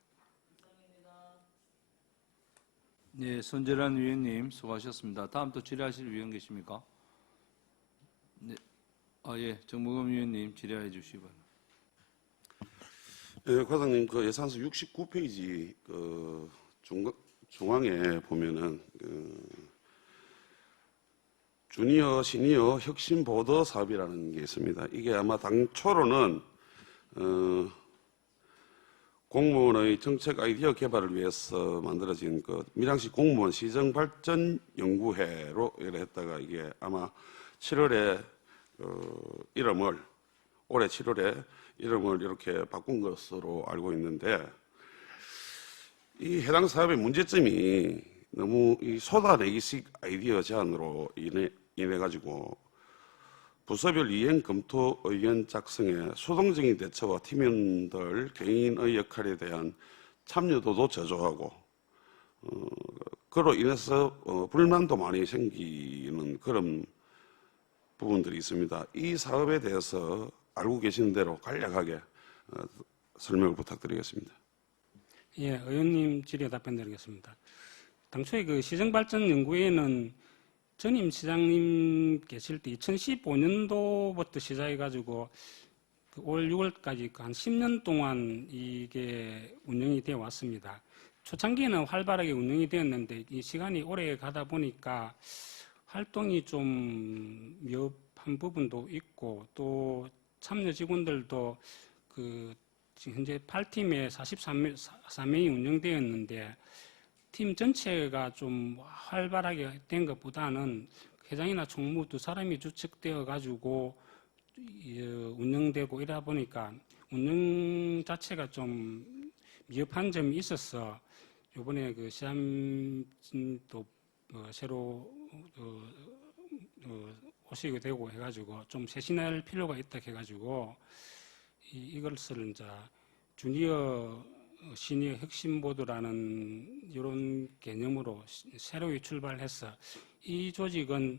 네, 손재란 위원님 수고하셨습니다. 다음 또 질의하실 위원 계십니까? 네, 예, 정무검 위원님 질의해 주시기 바랍니다. 예, 과장님 그 예산서 69페이지 중앙에 보면은 주니어 시니어 혁신 보더 사업이라는 게 있습니다. 이게 아마 당초로는 공무원의 정책 아이디어 개발을 위해서 만들어진 밀양시 공무원 시정 발전 연구회로 했다가 이게 아마 7월에 올해 7월에 이름을 이렇게 바꾼 것으로 알고 있는데, 이 해당 사업의 문제점이 너무 이 쏟아내기식 아이디어 제안으로 인해 가지고 부서별 이행 검토 의견 작성에 수동적인 대처와 팀원들 개인의 역할에 대한 참여도도 저조하고 그로 인해서 불만도 많이 생기는 그런 부분들이 있습니다. 이 사업에 대해서 알고 계시는 대로 간략하게 설명을 부탁드리겠습니다. 예, 의원님 질의에 답변드리겠습니다. 당초에 그 시정발전연구회는 전임 시장님 계실 때 2015년도부터 시작해가지고 올 6월까지 한 10년 동안 이게 운영이 되어 왔습니다. 초창기에는 활발하게 운영이 되었는데 이 시간이 오래 가다 보니까 활동이 좀 미흡한 부분도 있고 또 참여 직원들도 지금 현재 8팀에 43명이 운영되었는데 팀 전체가 좀 활발하게 된 것보다는 회장이나 총무 2사람이 주축되어 가지고 운영되고 이러다 보니까 운영 자체가 좀 미흡한 점이 있어서 이번에 시장도 새로 오시게 되고 해가지고 좀 쇄신할 필요가 있다 해가지고 이것을 이제 주니어 시니어 혁신보드라는 이런 개념으로 새로 출발해서 이 조직은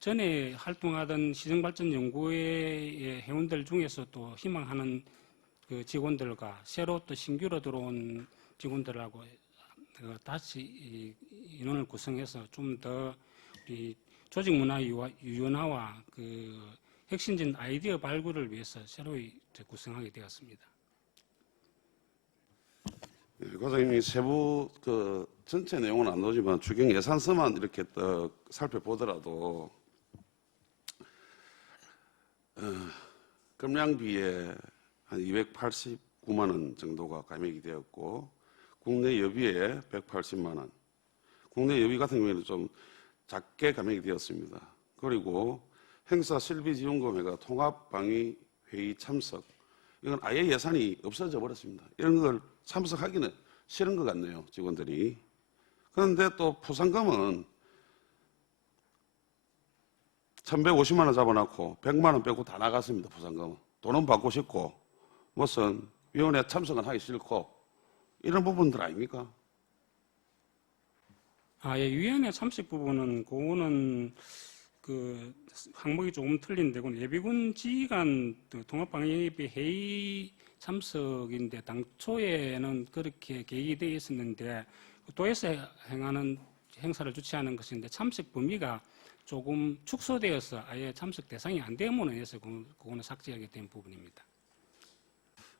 전에 활동하던 시정발전연구회의 회원들 중에서 또 희망하는 그 직원들과 새로 또 신규로 들어온 직원들하고 다시 인원을 구성해서 좀 더 우리 조직 문화 유연화와 혁신적인 아이디어 발굴을 위해서 새로 구성하게 되었습니다. 과장님이 세부 전체 내용은 안 나오지만 추경 예산서만 이렇게 살펴보더라도 검량비에 한 289만 원 정도가 감액이 되었고 국내 여비에 180만 원, 국내 여비 같은 경우에는 좀 작게 감액이 되었습니다. 그리고 행사 실비 지원금회가 통합방위 회의 참석, 이건 아예 예산이 없어져 버렸습니다. 이런 걸 참석하기는 싫은 것 같네요, 직원들이. 그런데 또 포상금은 1,150만 원 잡아놓고 100만 원 빼고 다 나갔습니다. 포상금은. 돈은 받고 싶고 무슨 위원회 참석은 하기 싫고 이런 부분들 아닙니까? 예, 위원회 참석 부분은 그거는 그 항목이 조금 틀린데 그건 예비군 지휘관 통합방위비 회의 참석인데 당초에는 그렇게 계획이 되어 있었는데 도에서 행하는 행사를 주최하는 것인데 참석 범위가 조금 축소되어서 아예 참석 대상이 안 되므로 해서 그거는 삭제하게 된 부분입니다.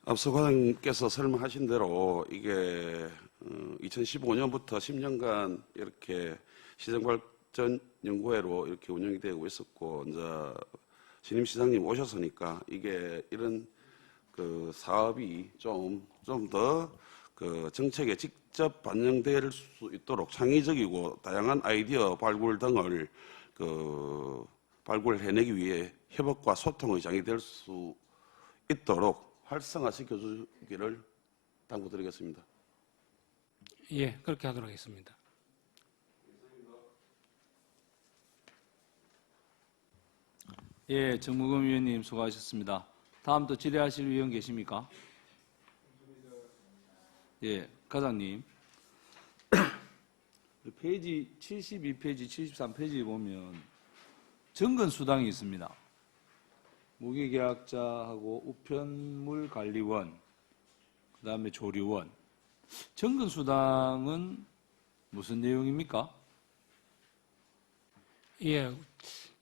앞서 과장님께서 설명하신 대로 이게 2015년부터 10년간 이렇게 시정발전연구회로 이렇게 운영이 되고 있었고 이제 신임 시장님 오셨으니까 이게 이런 그 사업이 좀 더 그 정책에 직접 반영될 수 있도록 창의적이고 다양한 아이디어 발굴 등을 그 발굴해내기 위해 협업과 소통의 장이 될 수 있도록 활성화시켜 주기를 당부드리겠습니다. 예, 그렇게 하도록 하겠습니다. 예, 정무금 위원님 수고하셨습니다. 다음 또 질의하실 위원 계십니까? 예, 과장님. 페이지 72페이지, 73페이지 보면 정근수당이 있습니다. 무기계약자하고 우편물관리원, 그 다음에 조리원. 정근수당은 무슨 내용입니까? 예,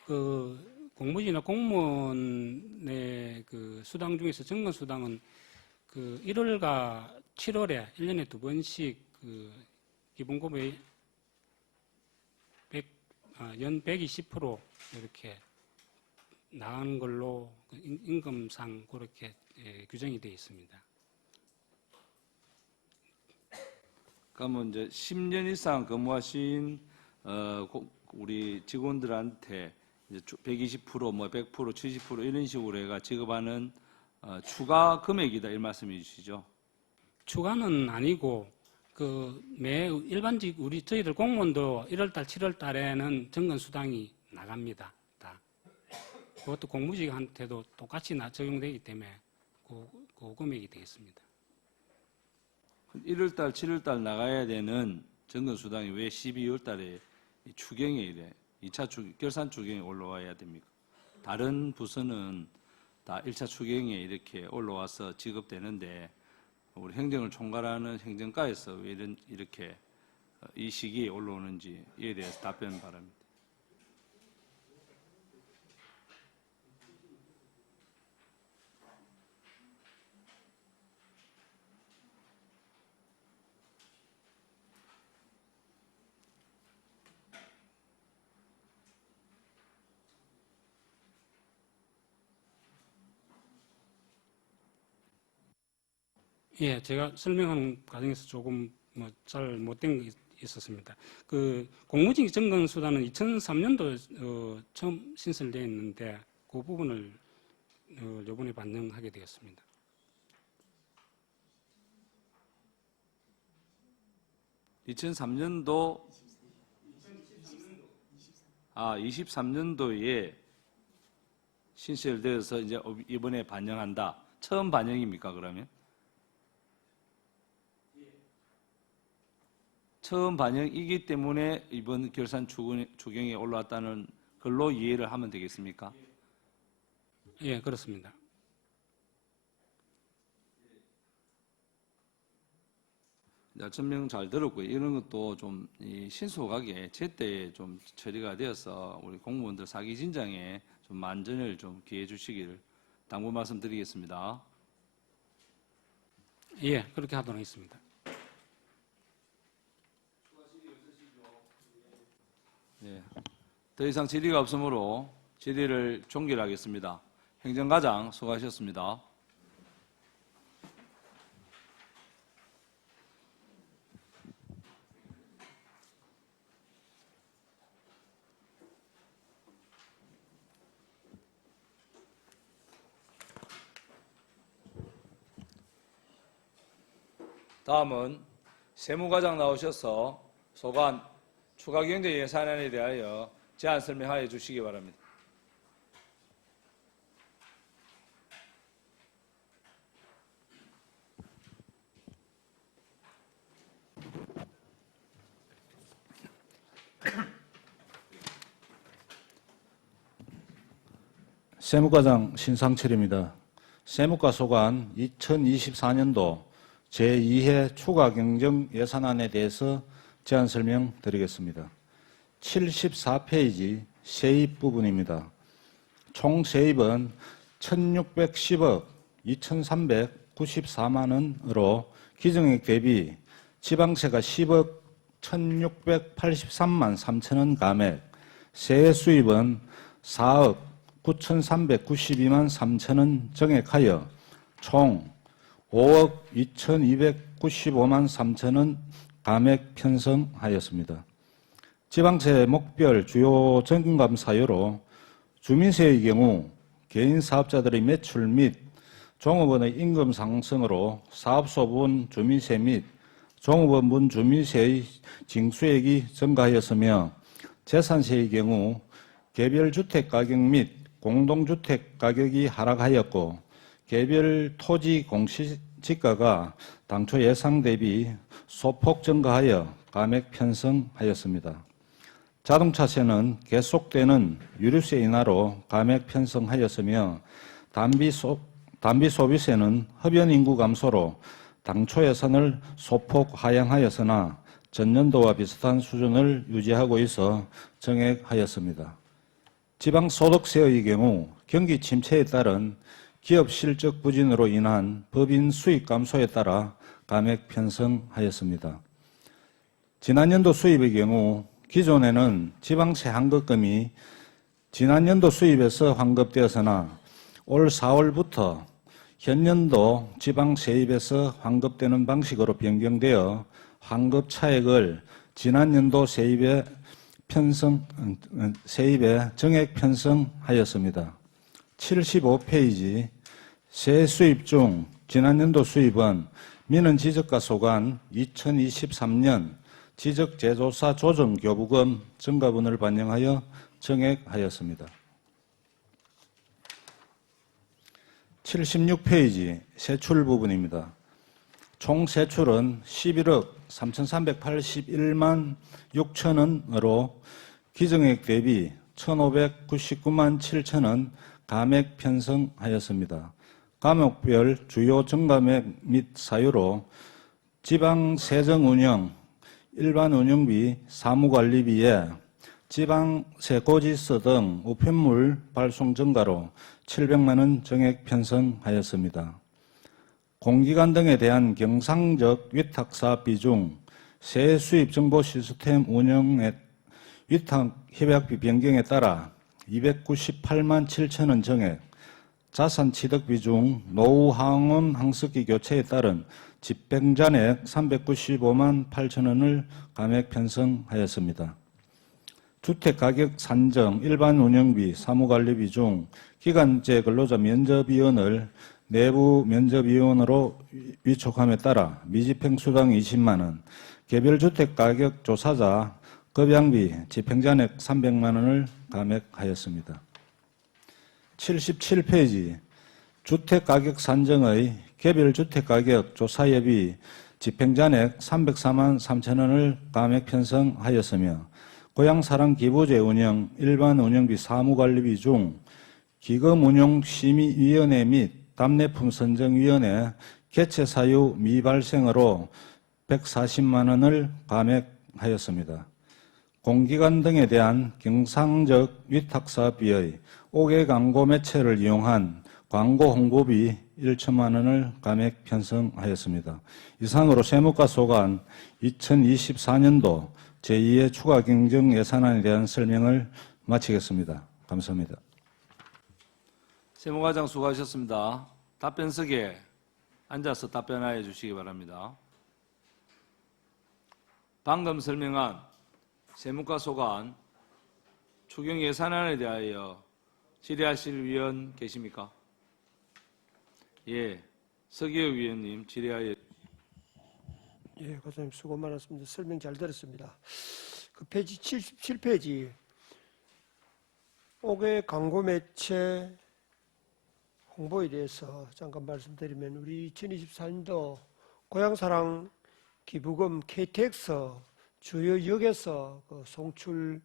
그 공무원이나 공무원의 그 수당 중에서 정근 수당은 그 1월과 7월에 1년에 2번씩 그 기본급의 연 120% 이렇게 나가는 걸로 임금상 그렇게 규정이 되어 있습니다. 그러면 이제 10년 이상 근무하신 우리 직원들한테 이제 120%, 뭐 100%, 70% 이런 식으로 해가 지급하는 추가 금액이다 이 말씀해 주시죠? 추가는 아니고 그 매 일반직 저희들 공무원도 1월달, 7월달에는 정근 수당이 나갑니다. 다. 그것도 공무직한테도 똑같이 적용되기 때문에 그 금액이 되겠습니다. 1월달, 7월달 나가야 되는 정근 수당이 왜 12월달에 추경에 이래 2차 결산 추경에 올라와야 됩니까? 다른 부서는 다 1차 추경에 이렇게 올라와서 지급되는데 우리 행정을 총괄하는 행정과에서 왜 이렇게 이 시기에 올라오는지 이에 대해서 답변 바랍니다. 예, 제가 설명하는 과정에서 조금 잘 못된 게 있었습니다. 그 공무직 정근 수당은 2003년도 처음 신설되어 있는데 그 부분을 이번에 반영하게 되었습니다. (2003년도) 23년도에 신설되어서 이제 이번에 반영한다. 처음 반영입니까 그러면? 처음 반영이기 때문에 이번 결산 추경에 올라왔다는 걸로 이해를 하면 되겠습니까? 예, 그렇습니다. 예, 그렇게 하도록 하겠습니다. 예. 더 이상 질의가 없으므로 질의를 종결하겠습니다. 행정과장 수고하셨습니다. 다음은 세무과장 나오셔서 소관 추가경제 예산안에 대하여 제안 설명하여 주시기 바랍니다. 세무과장 신상철입니다. 세무과 소관 2024년도 제2회 추가경정 예산안에 대해서 제안 설명드리겠습니다. 74페이지 세입 부분입니다. 총 세입은 1,610억 2,394만 원으로 기정액 대비 지방세가 10억 1,683만 3천 원 감액, 세외 수입은 4억 9,392만 3천 원 정액하여 총 5억 2,295만 3천 원 감액 편성하였습니다. 지방세 목별 주요 정감 사유로 주민세의 경우 개인 사업자들의 매출 및 종업원의 임금 상승으로 사업소분 주민세 및 종업원분 주민세의 징수액이 증가하였으며 재산세의 경우 개별 주택 가격 및 공동주택 가격이 하락하였고 개별 토지 공시지가가 당초 예상 대비 소폭 증가하여 감액 편성하였습니다. 자동차세는 계속되는 유류세 인하로 감액 편성하였으며 담비소비세는 흡연 인구 감소로 당초 예산을 소폭 하향하였으나 전년도와 비슷한 수준을 유지하고 있어 정액하였습니다. 지방소득세의 경우 경기 침체에 따른 기업 실적 부진으로 인한 법인 수익 감소에 따라 감액 편성하였습니다. 지난년도 수입의 경우 기존에는 지방세 환급금이 지난년도 수입에서 환급되었으나 올 4월부터 현년도 지방세입에서 환급되는 방식으로 변경되어 환급 차액을 지난년도 세입에 정액 편성하였습니다. 75페이지 세 수입 중 지난년도 수입은 민원 지적과 소관 2023년 지적제조사 조정교부금 증가분을 반영하여 정액하였습니다. 76페이지 세출 부분입니다. 총 세출은 11억 3,381만 6천 원으로 기정액 대비 1,599만 7천 원 감액 편성하였습니다. 과목별 주요 증감액 및 사유로 지방세정운영, 일반운영비, 사무관리비에 지방세 고지서 등 우편물 발송 증가로 700만 원 정액 편성하였습니다. 공기관 등에 대한 경상적 위탁사업 비중, 세 수입 정보 시스템 운영의 위탁 협약비 변경에 따라 298만 7천 원 정액, 자산 취득 비중, 노후 항원 항습기 교체에 따른 집행잔액 395만 8천 원을 감액 편성하였습니다. 주택가격 산정, 일반 운영비, 사무관리비 중 기간제 근로자 면접위원을 내부 면접위원으로 위촉함에 따라 미집행 수당 20만 원, 개별 주택가격 조사자 급양비, 집행잔액 300만 원을 감액하였습니다. 77페이지 주택가격 산정의 개별 주택가격 조사예비 집행잔액 304만 3천 원을 감액 편성하였으며 고향사랑 기부제 운영, 일반 운영비 사무관리비 중 기금운용심의위원회 및 답례품 선정위원회 개최사유 미발생으로 140만 원을 감액하였습니다. 공기관 등에 대한 경상적 위탁사업비의 5개 광고 매체를 이용한 광고 홍보비 1천만 원을 감액 편성하였습니다. 이상으로 세무과 소관 2024년도 제2회 추가 경정 예산안에 대한 설명을 마치겠습니다. 감사합니다. 세무과장 수고하셨습니다. 답변석에 앉아서 답변하여 주시기 바랍니다. 방금 설명한 세무과 소관 추경 예산안에 대하여 질의하실 위원 계십니까? 예, 서기호 위원님 질의하여. 예, 과장님 수고 많았습니다. 설명 잘 들었습니다. 그 페이지 77페이지 5개 광고 매체 홍보에 대해서 잠깐 말씀드리면 우리 2024년도 고향사랑 기부금 KTX 주요 역에서 그 송출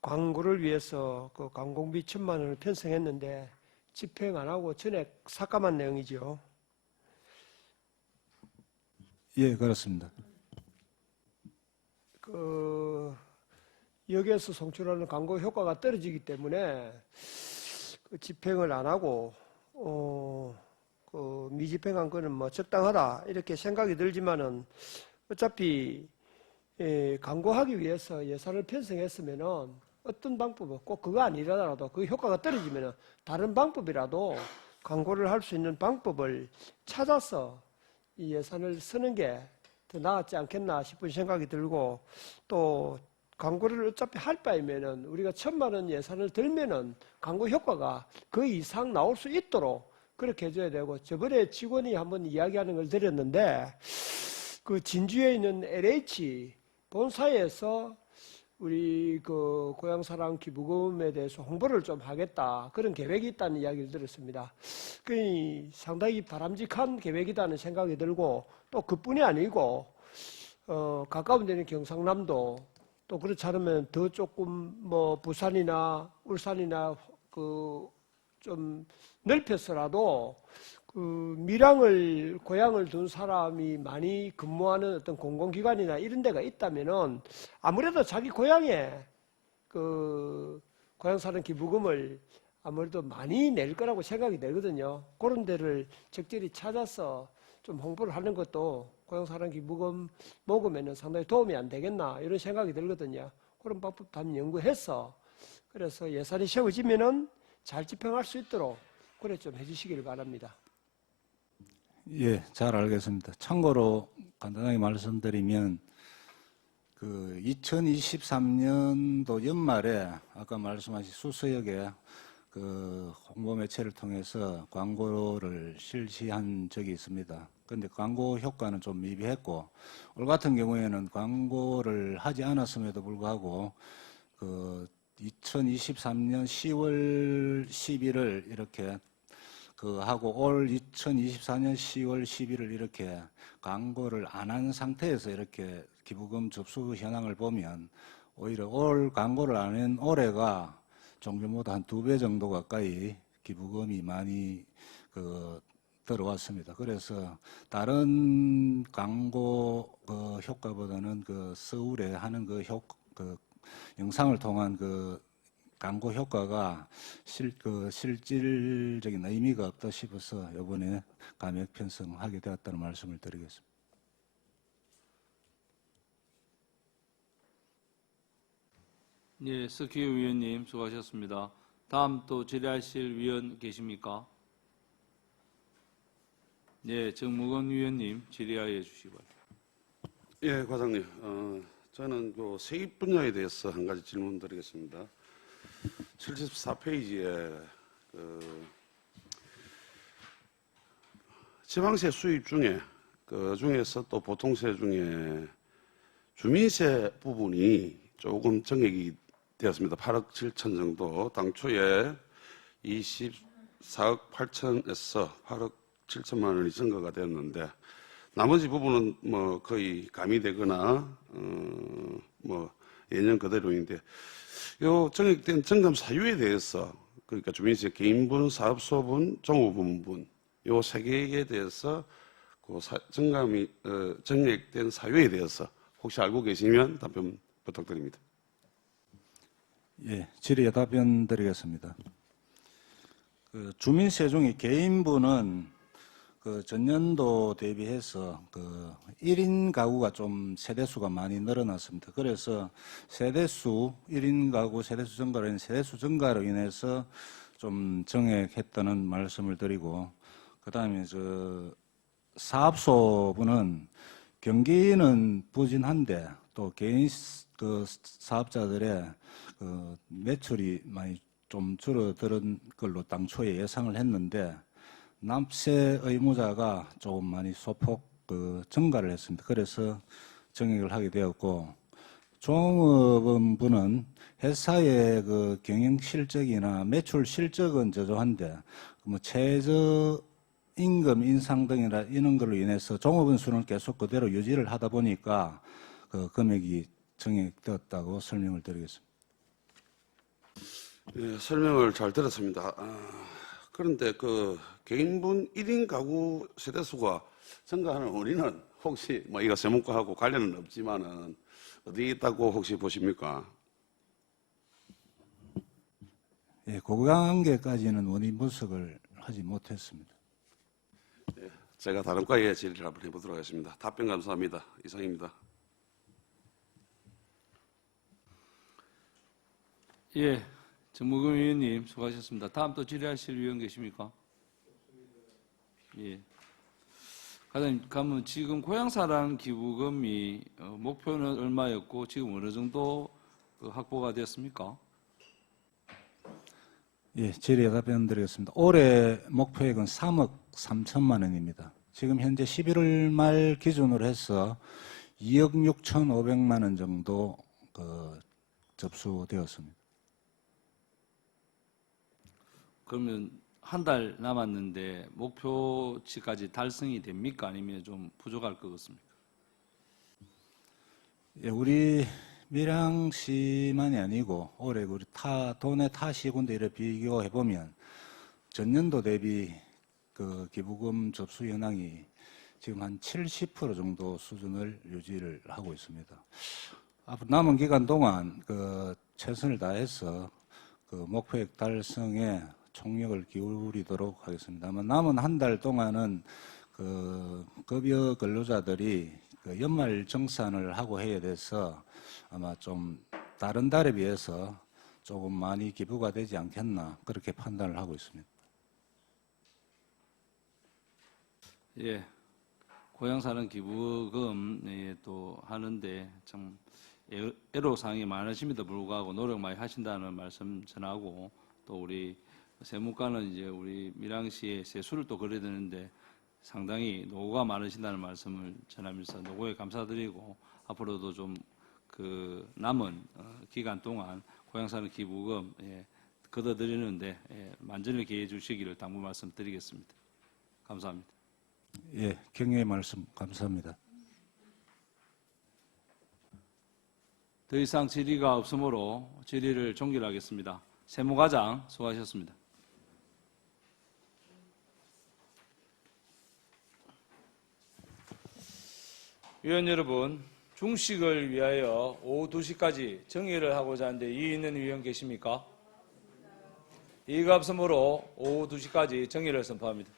광고를 위해서 그 광고비 1,000만 원을 편성했는데 집행 안 하고 전액 삭감한 내용이죠. 예, 그렇습니다. 그 역에서 송출하는 광고 효과가 떨어지기 때문에 그 집행을 안 하고 그 미집행한 거는 뭐 적당하다 이렇게 생각이 들지만은 어차피 광고하기 위해서 예산을 편성했으면은 어떤 방법은 꼭 그거 아니더라도 그 효과가 떨어지면은 다른 방법이라도 광고를 할 수 있는 방법을 찾아서 이 예산을 쓰는 게 더 나았지 않겠나 싶은 생각이 들고 또 광고를 어차피 할 바이면은 우리가 1,000만 원 예산을 들면은 광고 효과가 그 이상 나올 수 있도록 그렇게 해줘야 되고 저번에 직원이 한번 이야기하는 걸 드렸는데 그 진주에 있는 LH 본사에서 우리 그 고향사랑 기부금에 대해서 홍보를 좀 하겠다 그런 계획이 있다는 이야기를 들었습니다. 그 상당히 바람직한 계획이라는 생각이 들고 또 그뿐이 아니고 가까운 데는 경상남도 또 그렇지 않으면 더 조금 뭐 부산이나 울산이나 그 좀 넓혀서라도 그 밀양을 고향을 둔 사람이 많이 근무하는 어떤 공공기관이나 이런 데가 있다면은 아무래도 자기 고향에 그 고향사랑 기부금을 아무래도 많이 낼 거라고 생각이 되거든요. 그런 데를 적절히 찾아서 좀 홍보를 하는 것도 고향사랑 기부금 모금에는 상당히 도움이 안 되겠나 이런 생각이 들거든요. 그런 방법도 한번 연구해서 그래서 예산이 세워지면은 잘 집행할 수 있도록 그래 좀 해주시길 바랍니다. 예, 잘 알겠습니다. 참고로 간단하게 말씀드리면 그 2023년도 연말에 아까 말씀하신 수서역에 그 홍보 매체를 통해서 광고를 실시한 적이 있습니다. 그런데 광고 효과는 좀 미비했고 올 같은 경우에는 광고를 하지 않았음에도 불구하고 그 2023년 10월 10일을 이렇게 그 하고 올 2024년 10월 10일을 이렇게 광고를 안 한 상태에서 이렇게 기부금 접수 현황을 보면 오히려 올 광고를 안 한 올해가 종전보다 한 2배 정도 가까이 기부금이 많이 그 들어왔습니다. 그래서 다른 광고 그 효과보다는 그 서울에 하는 그 영상을 통한 그 광고 효과가 실질적인 의미가 없다 싶어서 이번에 감액 편성하게 되었다는 말씀을 드리겠습니다. 예, 스키우 위원님 수고하셨습니다. 다음 또 질의하실 위원 계십니까? 예, 정무건 위원님 질의하여 주시기 바랍니다. 예, 과장님. 저는 그 세입 분야에 대해서 한 가지 질문 드리겠습니다. 74페이지에 그 지방세 수입 중에 그 중에서 또 보통세 중에 주민세 부분이 조금 증액이 되었습니다. 8억 7천 정도. 당초에 24억 8천에서 8억 7천만 원이 증가가 되었는데 나머지 부분은 뭐 거의 가미되거나 뭐 예년 그대로인데 요 증액된 증감 사유에 대해서 그러니까 주민세 개인분, 사업소분, 종업원분 요 세 개에 대해서 그 증액된 사유에 대해서 혹시 알고 계시면 답변 부탁드립니다. 예, 질의에 답변 드리겠습니다. 그 주민세 중에 개인분은 그 전년도 대비해서 그 1인 가구가 좀 세대수가 많이 늘어났습니다. 그래서 세대수, 1인 가구 세대수 증가로 인해 세대수 증가로 인해서 좀 증액했다는 말씀을 드리고, 그 다음에 사업소분은 경기는 부진한데 또 개인 그 사업자들의 그 매출이 많이 좀 줄어드는 걸로 당초에 예상을 했는데 납세 의무자가 조금 많이 소폭 증가를 했습니다. 그래서 정액을 하게 되었고, 종업원부는 회사의 그 경영 실적이나 매출 실적은 저조한데 뭐 최저 임금 인상 등이나 이런 걸로 인해서 종업원 수는 계속 그대로 유지를 하다 보니까 그 금액이 정액되었다고 설명을 드리겠습니다. 예, 설명을 잘 들었습니다. 그런데 그 개인분 1인 가구 세대수가 증가하는 원인은 혹시 뭐 이거 세무과하고 관련은 없지만은 어디에 있다고 혹시 보십니까? 예, 그 관계까지는 원인 분석을 하지 못했습니다. 제가 다른 과의 질의를 한번 해보도록 하겠습니다. 답변 감사합니다. 이상입니다. 예, 정무금 위원님 수고하셨습니다. 다음 또 질의하실 위원 계십니까? 예. 과장님, 그러면 지금 고향사랑 기부금이 목표는 얼마였고 지금 어느 정도 확보가 되었습니까? 예, 질의에 답변 드리겠습니다. 올해 목표액은 3억 3천만 원입니다. 지금 현재 11월 말 기준으로 해서 2억 6천5백만 원 정도 접수되었습니다. 그러면 한 달 남았는데 목표치까지 달성이 됩니까? 아니면 좀 부족할 것 같습니까? 예, 우리 밀양시만이 아니고 올해 우리 도내 타 시군들에 비교해 보면 전년도 대비 그 기부금 접수 현황이 지금 한 70% 정도 수준을 유지를 하고 있습니다. 앞으로 남은 기간 동안 그 최선을 다해서 그 목표액 달성에 총력을 기울이도록 하겠습니다. 아마 남은 한 달 동안은 그 급여 근로자들이 그 연말 정산을 하고 해야 돼서 아마 좀 다른 달에 비해서 조금 많이 기부가 되지 않겠나 그렇게 판단을 하고 있습니다. 예, 고향사는 기부금 또 하는데 참 애로사항이 많으심에도 불구하고 노력 많이 하신다는 말씀 전하고 또 우리 세무과는 이제 우리 밀양시의 세수를 또 걸어야 되는데 상당히 노고가 많으신다는 말씀을 전하면서 노고에 감사드리고 앞으로도 좀 그 남은 기간 동안 고향사는 기부금 걷어들이는데 만전을 기해 주시기를 당부 말씀드리겠습니다. 감사합니다. 예, 격려의 말씀 감사합니다. 더 이상 질의가 없으므로 질의를 종결하겠습니다. 세무과장 수고하셨습니다. 위원 여러분, 중식을 위하여 오후 2시까지 정회를 하고자 하는데 이의 있는 위원 계십니까? 이의가 없으므로 오후 2시까지 정회를 선포합니다.